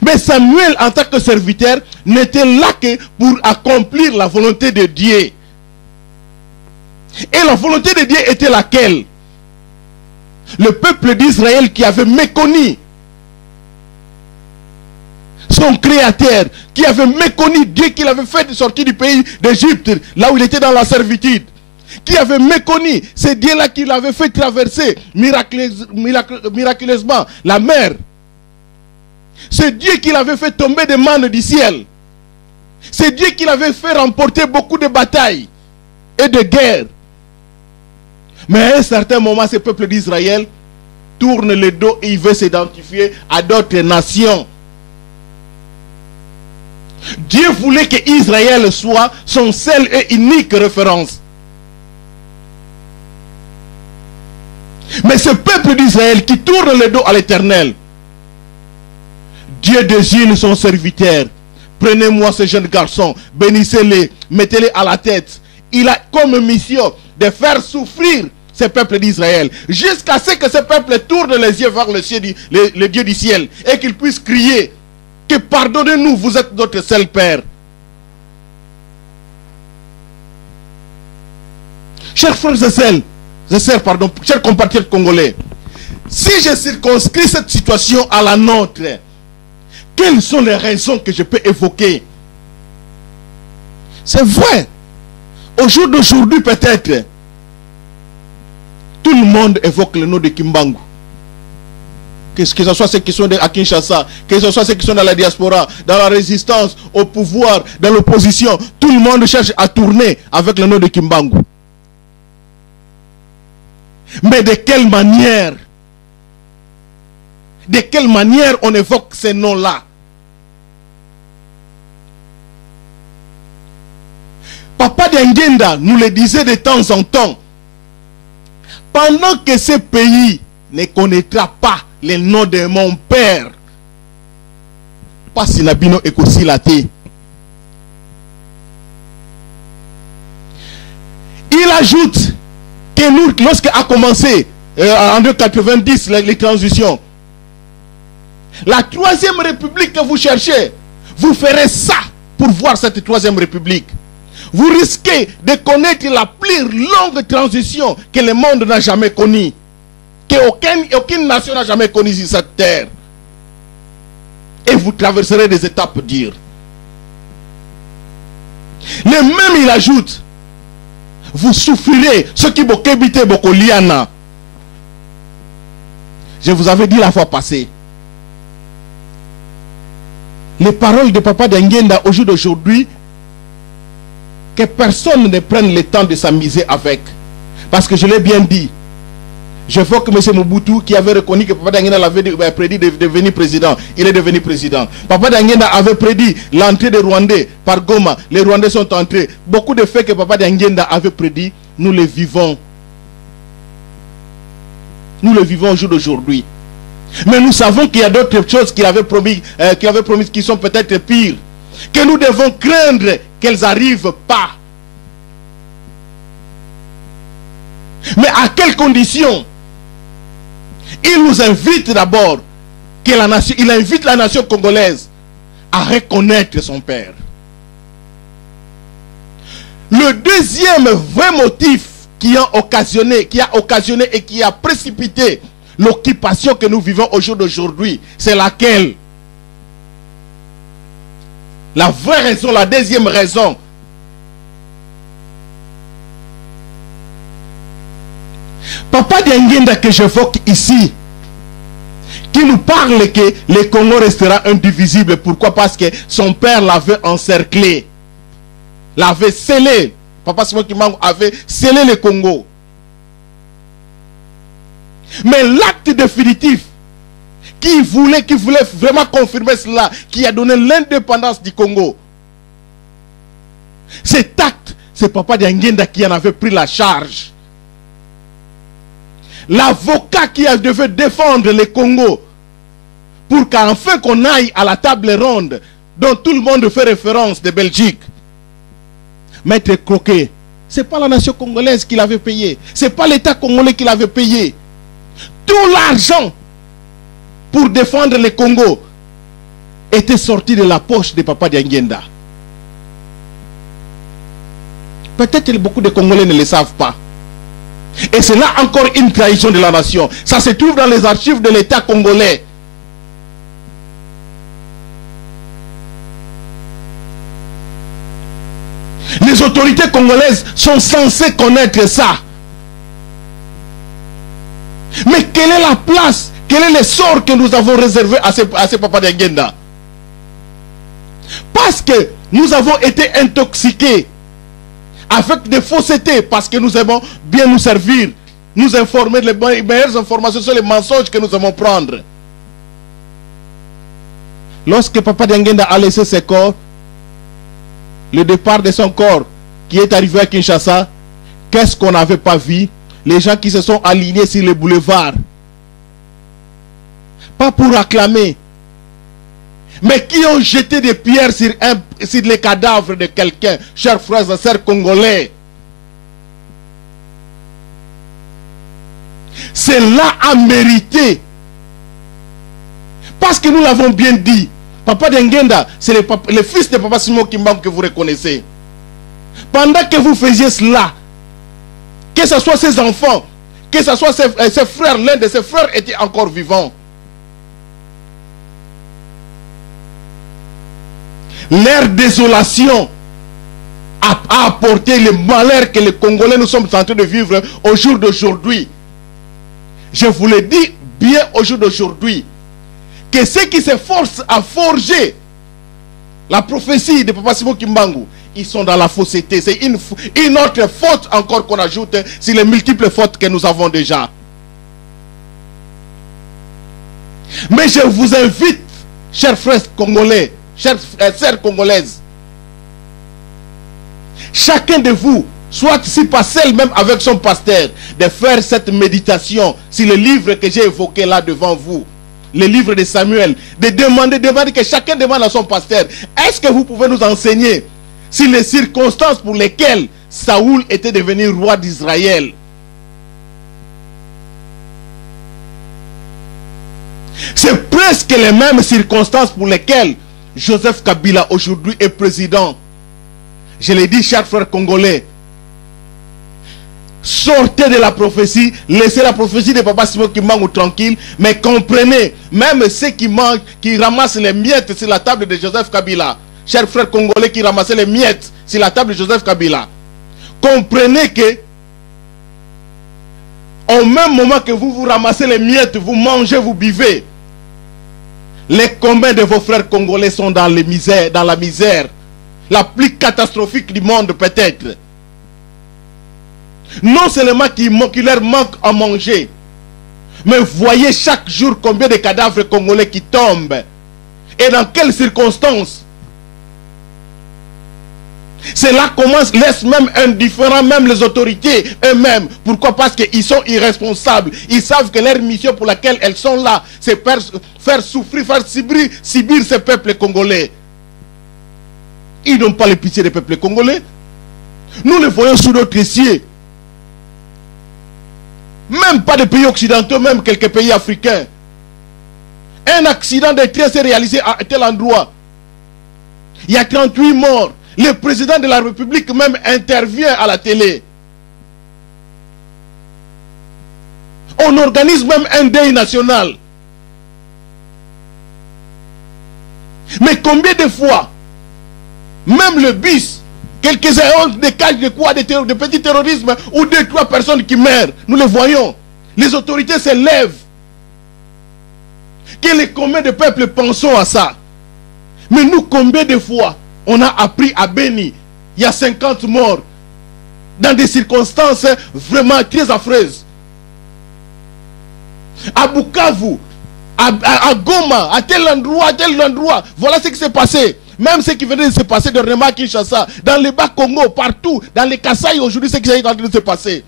Mais Samuel, en tant que serviteur, n'était là que pour accomplir la volonté de Dieu. Et la volonté de Dieu était laquelle? Le peuple d'Israël qui avait méconnu son créateur, qui avait méconnu Dieu, qui l'avait fait sortir du pays d'Égypte, là où il était dans la servitude, qui avait méconnu ce Dieu-là qui l'avait fait traverser miraculeusement la mer, ce Dieu qui l'avait fait tomber des mannes du ciel, ce Dieu qui l'avait fait remporter beaucoup de batailles et de guerres. Mais à un certain moment, ce peuple d'Israël tourne le dos et il veut s'identifier à d'autres nations. Dieu voulait que Israël soit son seul et unique référence. Mais ce peuple d'Israël qui tourne le dos à l'Éternel, Dieu Dieu désigne son serviteur. Prenez-moi ce jeune garçon, bénissez-le, mettez-le à la tête. Il a comme mission de faire souffrir ce peuple d'Israël, jusqu'à ce que ce peuple tourne les yeux vers le Dieu du ciel, et qu'il puisse crier que pardonnez-nous, vous êtes notre seul Père. Chers frères et sœurs, chers compatriotes congolais, si je circonscris cette situation à la nôtre, quelles sont les raisons que je peux évoquer? C'est vrai, au jour d'aujourd'hui peut-être, tout le monde évoque le nom de Kimbangu. Que ce soit ceux qui sont à Kinshasa, que ce soit ceux qui sont dans la diaspora, dans la résistance, au pouvoir, dans l'opposition, tout le monde cherche à tourner avec le nom de Kimbangu. Mais de quelle manière? De quelle manière on évoque ces noms-là? Papa Diangenda nous le disait de temps en temps. Pendant que ce pays ne connaîtra pas le nom de mon père, pas Sinabino Ekosilate. Il ajoute que nous, lorsque a commencé en 1990 les transitions, la troisième république que vous cherchez, vous ferez ça pour voir cette troisième république. Vous risquez de connaître la plus longue transition que le monde n'a jamais connue, qu'aucune nation n'a jamais connue sur cette terre. Et vous traverserez des étapes dures. Le même il ajoute, vous souffrirez ce qui vous habite beaucoup liana. Je vous avais dit la fois passée, les paroles de Papa Diangenda au jour d'aujourd'hui, que personne ne prenne le temps de s'amuser avec. Parce que je l'ai bien dit, je vois que M. Mobutu, qui avait reconnu que Papa Diangenda avait prédit de devenir président, il est devenu président. Papa Diangenda avait prédit l'entrée des Rwandais par Goma. Les Rwandais sont entrés. Beaucoup de faits que Papa Diangenda avait prédit, nous les vivons. Nous les vivons au jour d'aujourd'hui. Mais nous savons qu'il y a d'autres choses qu'il avait promis, qui sont peut-être pires. Que nous devons craindre qu'elles n'arrivent pas. Mais à quelles conditions? Il nous invite d'abord, il invite la nation congolaise à reconnaître son père. Le deuxième vrai motif qui a occasionné et qui a précipité l'occupation que nous vivons au jour d'aujourd'hui, c'est laquelle? La vraie raison, la deuxième raison. Papa Diangenda que j'évoque ici, qui nous parle que le Congo restera indivisible. Pourquoi? Parce que son père l'avait encerclé, l'avait scellé. Papa Simon Kimbangu avait scellé le Congo. Mais l'acte définitif qui voulait vraiment confirmer cela, qui a donné l'indépendance du Congo, cet acte, c'est Papa Diangenda qui en avait pris la charge. L'avocat qui devait défendre le Congo pour qu'enfin qu'on aille à la table ronde dont tout le monde fait référence de Belgique. Maître Croquet, ce n'est pas la nation congolaise qui l'avait payé, ce n'est pas l'État congolais qui l'avait payé. Tout l'argent pour défendre le Congo était sorti de la poche de Papa Diangenda. Peut-être que beaucoup de Congolais ne le savent pas. Et c'est là encore une trahison de la nation. Ça se trouve dans les archives de l'État congolais. Les autorités congolaises sont censées connaître ça. Mais quelle est la place, quel est le sort que nous avons réservé à ces Papa Diangenda? Parce que nous avons été intoxiqués avec des faussetés, parce que nous aimons bien nous servir, nous informer les meilleures informations sur les mensonges que nous aimons prendre. Lorsque Papa Diangenda a laissé ses corps, le départ de son corps qui est arrivé à Kinshasa, qu'est-ce qu'on n'avait pas vu? Les gens qui se sont alignés sur les boulevards, pas pour acclamer, mais qui ont jeté des pierres sur les cadavres de quelqu'un, chers frères et sœurs congolais. Cela a mérité. Parce que nous l'avons bien dit. Papa Dengenda, c'est le fils de Papa Simon Kimbangu que vous reconnaissez. Pendant que vous faisiez cela, que ce soit ses enfants, que ce soit ses frères, l'un de ses frères était encore vivant. Leur désolation a apporté le malheur que les Congolais nous sommes en train de vivre au jour d'aujourd'hui. Je vous le dis bien au jour d'aujourd'hui, que ceux qui s'efforcent à forger la prophétie de Papa Simon Kimbangu, ils sont dans la fausseté. C'est une autre faute encore qu'on ajoute sur les multiples fautes que nous avons déjà. Mais je vous invite, chers frères congolais, chères sœurs congolaises, chacun de vous, soit si pas seul même avec son pasteur, de faire cette méditation sur le livre que j'ai évoqué là devant vous, le livre de Samuel, de demander que chacun demande à son pasteur, est-ce que vous pouvez nous enseigner sur les circonstances pour lesquelles Saoul était devenu roi d'Israël? C'est presque les mêmes circonstances pour lesquelles Joseph Kabila aujourd'hui est président. Je l'ai dit, chers frères congolais, sortez de la prophétie, laissez la prophétie de Papa Simon Kimbangu tranquille, mais comprenez, même ceux qui ramassent les miettes sur la table de Joseph Kabila, chers frères congolais qui ramassaient les miettes sur la table de Joseph Kabila, comprenez que au même moment que vous ramassez les miettes, vous mangez, vous buvez, les combats de vos frères congolais sont dans la misère, la plus catastrophique du monde peut-être. Non seulement qu'il leur manque à manger, mais voyez chaque jour combien de cadavres congolais qui tombent. Et dans quelles circonstances. Cela laisse même indifférent même les autorités eux-mêmes. Pourquoi? Parce qu'ils sont irresponsables. Ils savent que leur mission pour laquelle elles sont là, c'est faire souffrir, faire subir ces peuples congolais. Ils n'ont pas le pitié des peuples congolais. Nous les voyons sous notre ciel. Même pas des pays occidentaux, même quelques pays africains. Un accident de train s'est réalisé à tel endroit. Il y a 38 morts. Le président de la République même intervient à la télé. On organise même un deuil national. Mais combien de fois, même le bus, quelques-uns ont des cas de quoi, de petits terrorismes, ou 2-3 personnes qui meurent, nous le voyons. Les autorités se lèvent. Que les combien de peuples pensons à ça? Mais nous, combien de fois on a appris à Beni, il y a 50 morts, dans des circonstances vraiment très affreuses. À Bukavu, à Goma, à tel endroit, voilà ce qui s'est passé. Même ce qui venait de se passer dernièrement à Kinshasa, dans les Bas-Congo, partout, dans les Kasaï aujourd'hui, ce qui est en train de se passer.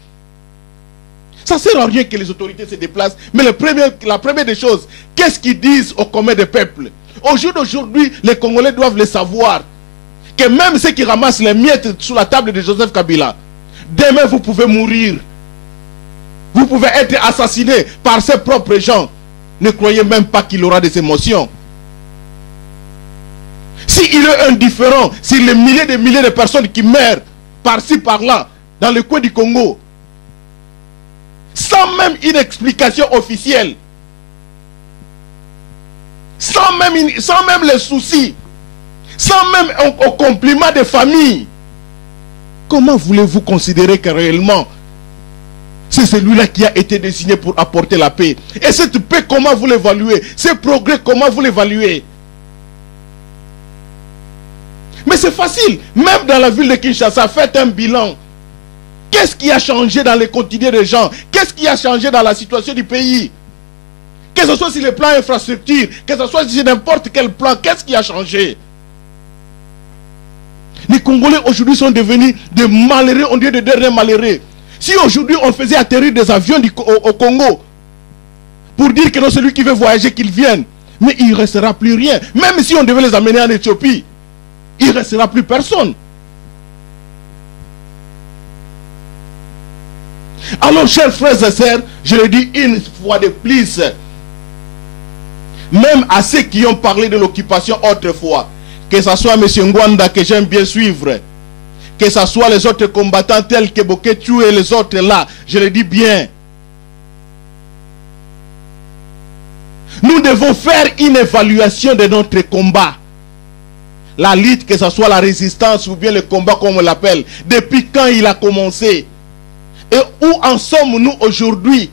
Ça ne sert à rien que les autorités se déplacent, mais la première des choses, qu'est-ce qu'ils disent au commun des peuples? Au jour d'aujourd'hui, les Congolais doivent le savoir, que même ceux qui ramassent les miettes sous la table de Joseph Kabila, demain vous pouvez mourir. Vous pouvez être assassiné par ses propres gens. Ne croyez même pas qu'il aura des émotions. S'il est indifférent, si les milliers de personnes qui meurent par-ci par-là, dans le coin du Congo, sans même une explication officielle, sans même les soucis, sans même un compliment de famille, comment voulez-vous considérer que réellement c'est celui-là qui a été désigné pour apporter la paix? Et cette paix, comment vous l'évaluez? Ce progrès, comment vous l'évaluez? Mais c'est facile, même dans la ville de Kinshasa, faites un bilan. Qu'est-ce qui a changé dans les quotidiens des gens? Qu'est-ce qui a changé dans la situation du pays? Que ce soit sur le plan infrastructure, que ce soit sur n'importe quel plan, qu'est-ce qui a changé? Les Congolais aujourd'hui sont devenus des malheureux, on dirait des derniers malheureux. Si aujourd'hui on faisait atterrir des avions au Congo, pour dire que non, celui qui veut voyager, qu'il vienne, Mais il ne restera plus rien. Même si on devait les amener en Éthiopie, il ne restera plus personne. Alors, chers frères et sœurs, je le dis une fois de plus, même à ceux qui ont parlé de l'occupation autrefois, que ce soit M. Ngwanda que j'aime bien suivre, que ce soit les autres combattants tels que Boketu et les autres là, je le dis bien. Nous devons faire une évaluation de notre combat. La lutte, que ce soit la résistance ou bien le combat comme on l'appelle, depuis quand il a commencé. Et où en sommes-nous aujourd'hui?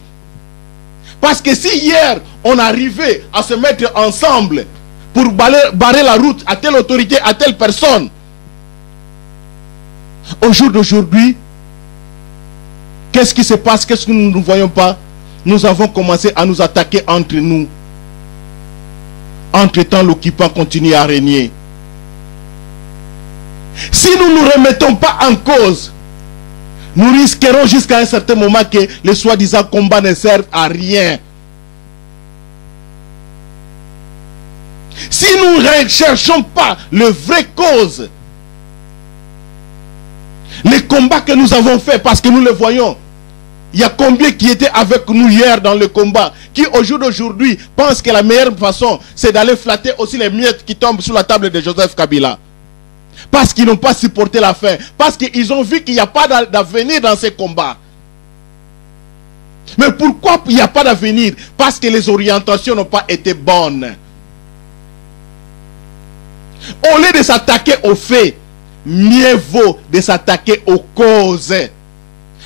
Parce que si hier on arrivait à se mettre ensemble pour barrer la route à telle autorité, à telle personne, au jour d'aujourd'hui, qu'est-ce qui se passe? Qu'est-ce que nous ne voyons pas? Nous avons commencé à nous attaquer entre nous. Entre-temps, l'occupant continue à régner. Si nous ne nous remettons pas en cause, nous risquerons jusqu'à un certain moment que les soi-disant combats ne servent à rien. Si nous ne cherchons pas le vrai cause, les combats que nous avons faits, parce que nous le voyons, il y a combien qui étaient avec nous hier dans le combat, qui au jour d'aujourd'hui pensent que la meilleure façon, c'est d'aller flatter aussi les miettes qui tombent sur la table de Joseph Kabila. Parce qu'ils n'ont pas supporté la faim. Parce qu'ils ont vu qu'il n'y a pas d'avenir dans ces combats. Mais pourquoi il n'y a pas d'avenir? Parce que les orientations n'ont pas été bonnes. Au lieu de s'attaquer aux faits, mieux vaut de s'attaquer aux causes.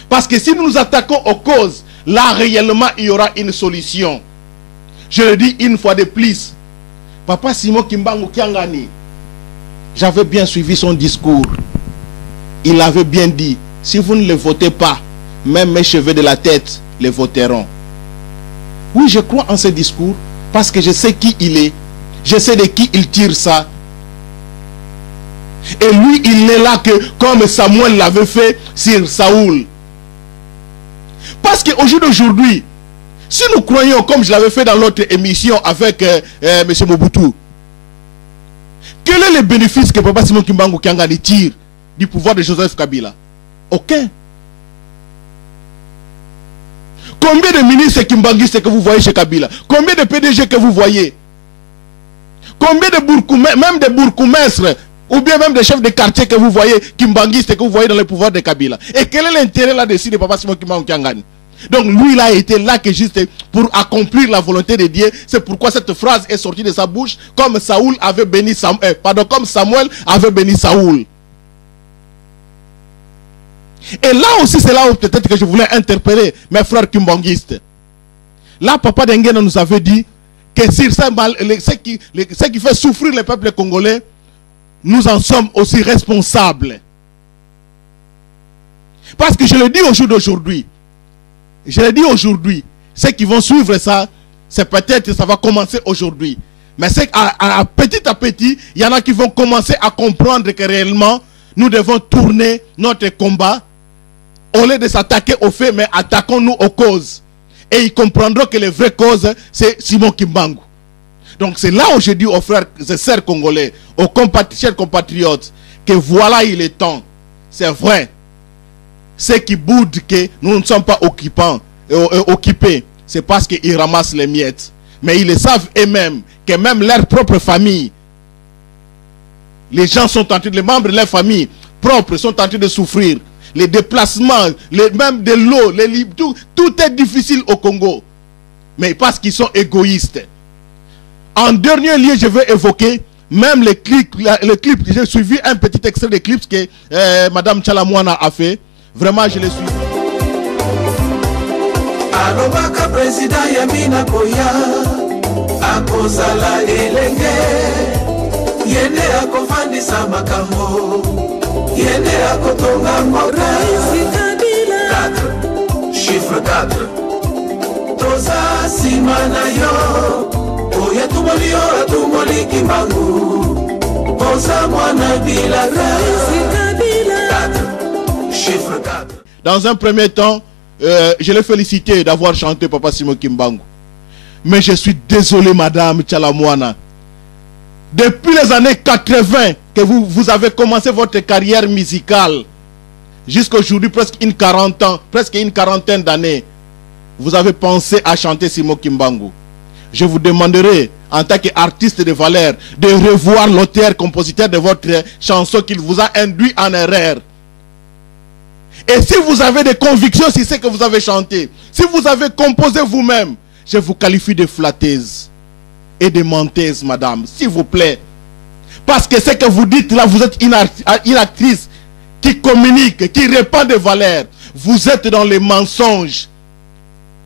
Parce que si nous nous attaquons aux causes, là réellement il y aura une solution. Je le dis une fois de plus. Papa Simon Kimbangu Kiangani, j'avais bien suivi son discours. Il avait bien dit, si vous ne le votez pas, même mes cheveux de la tête les voteront. Oui, je crois en ce discours parce que je sais qui il est. Je sais de qui il tire ça. Et lui, il n'est là que comme Samuel l'avait fait sur Saoul. Parce qu'au jour d'aujourd'hui, si nous croyons, comme je l'avais fait dans l'autre émission avec M. Mobutu, quel est le bénéfice que Papa Simon Kimbangu Kiangani tire du pouvoir de Joseph Kabila? Aucun. Combien de ministres kimbanguistes que vous voyez chez Kabila? Combien de PDG que vous voyez? Combien de bourgmestres, même des bourgmestres, ou bien même des chefs de quartier que vous voyez, kimbanguistes que vous voyez dans le pouvoir de Kabila? Et quel est l'intérêt là-dessus de Papa Simon Kimbangu Kiangani? Donc lui, il a été là que juste pour accomplir la volonté de Dieu. C'est pourquoi cette phrase est sortie de sa bouche, comme Saoul avait béni comme Samuel avait béni Saoul. Et là aussi, c'est là où peut-être que je voulais interpeller mes frères kimbanguistes. Là, Papa Denguena nous avait dit que sur ce qui fait souffrir le peuple congolais, nous en sommes aussi responsables. Parce que je le dis au jour d'aujourd'hui, ceux qui vont suivre ça, c'est peut-être ça va commencer aujourd'hui. Mais c'est petit à petit, il y en a qui vont commencer à comprendre que réellement, nous devons tourner notre combat au lieu de s'attaquer aux faits, mais attaquons-nous aux causes. Et ils comprendront que les vraies causes, c'est Simon Kimbangu. Donc c'est là où je dis aux frères et sœurs congolais, aux chers compatriotes, que voilà il est temps. C'est vrai. Ceux qui boudent que nous ne sommes pas occupés, c'est parce qu'ils ramassent les miettes. Mais ils le savent eux-mêmes, que même leur propre famille, les gens sont en train, les membres de leur famille propres sont en train de souffrir. Les déplacements, même de l'eau, tout est difficile au Congo. Mais parce qu'ils sont égoïstes. En dernier lieu, je veux évoquer même le clip. J'ai suivi un petit extrait de clips que Madame Tchalamouana a fait. Vraiment, je le suis. Alobaka président Yamina Koya akozala elenge yende akofandisa makambo yende akotonga mboka 4 chiffre 4 toza simana yo oya tumoli yo atumoli Kimbangu oza mwana bila 4 chiffre 4. Dans un premier temps, je l'ai félicité d'avoir chanté Papa Simon Kimbangu. Mais je suis désolé, madame Tchalamouana. Depuis les années 80 que vous avez commencé votre carrière musicale, jusqu'à aujourd'hui, presque une quarantaine d'années, vous avez pensé à chanter Simon Kimbangu. Je vous demanderai, en tant qu'artiste de valeur, de revoir l'auteur-compositeur de votre chanson qu'il vous a induit en erreur. Et si vous avez des convictions sur ce que vous avez chanté, si vous avez composé vous-même, je vous qualifie de flatteuse et de menteuse, madame, s'il vous plaît. Parce que ce que vous dites là, vous êtes une actrice qui communique, qui répand des valeurs. Vous êtes dans les mensonges.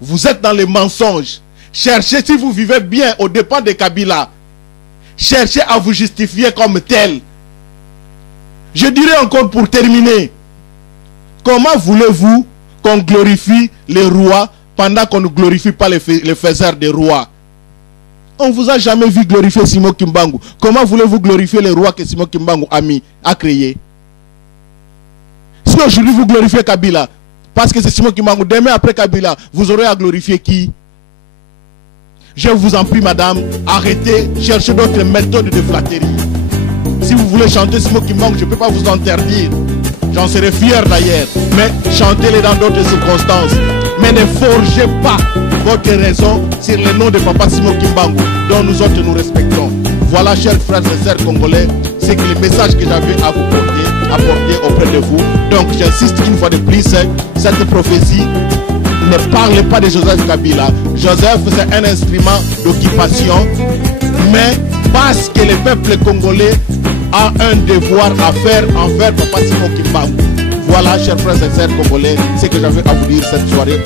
Vous êtes dans les mensonges. Cherchez, si vous vivez bien au dépens de Kabila, cherchez à vous justifier comme tel. Je dirais encore pour terminer, comment voulez-vous qu'on glorifie les rois pendant qu'on ne glorifie pas les faiseurs des rois? On ne vous a jamais vu glorifier Simon Kimbangu. Comment voulez-vous glorifier les rois que Simon Kimbangu a créé? Si aujourd'hui vous glorifiez Kabila, parce que c'est Simon Kimbangu, demain après Kabila, vous aurez à glorifier qui? Je vous en prie, madame, arrêtez, cherchez d'autres méthodes de flatterie. Si vous voulez chanter Simon Kimbangu, je ne peux pas vous interdire. J'en serais fier d'ailleurs. Mais chantez-les dans d'autres circonstances. Mais ne forgez pas votre raison sur le nom de Papa Simon Kimbangu, dont nous autres nous respectons. Voilà, chers frères et sœurs congolais, c'est que le message que j'avais à vous apporter auprès de vous. Donc j'insiste une fois de plus, cette prophétie ne parle pas de Joseph Kabila. Joseph, c'est un instrument d'occupation, mais parce que le peuple congolais a un devoir à faire envers Papa Simon Kimbangu. Voilà, chers frères et sœurs congolais, ce que j'avais à vous dire cette soirée.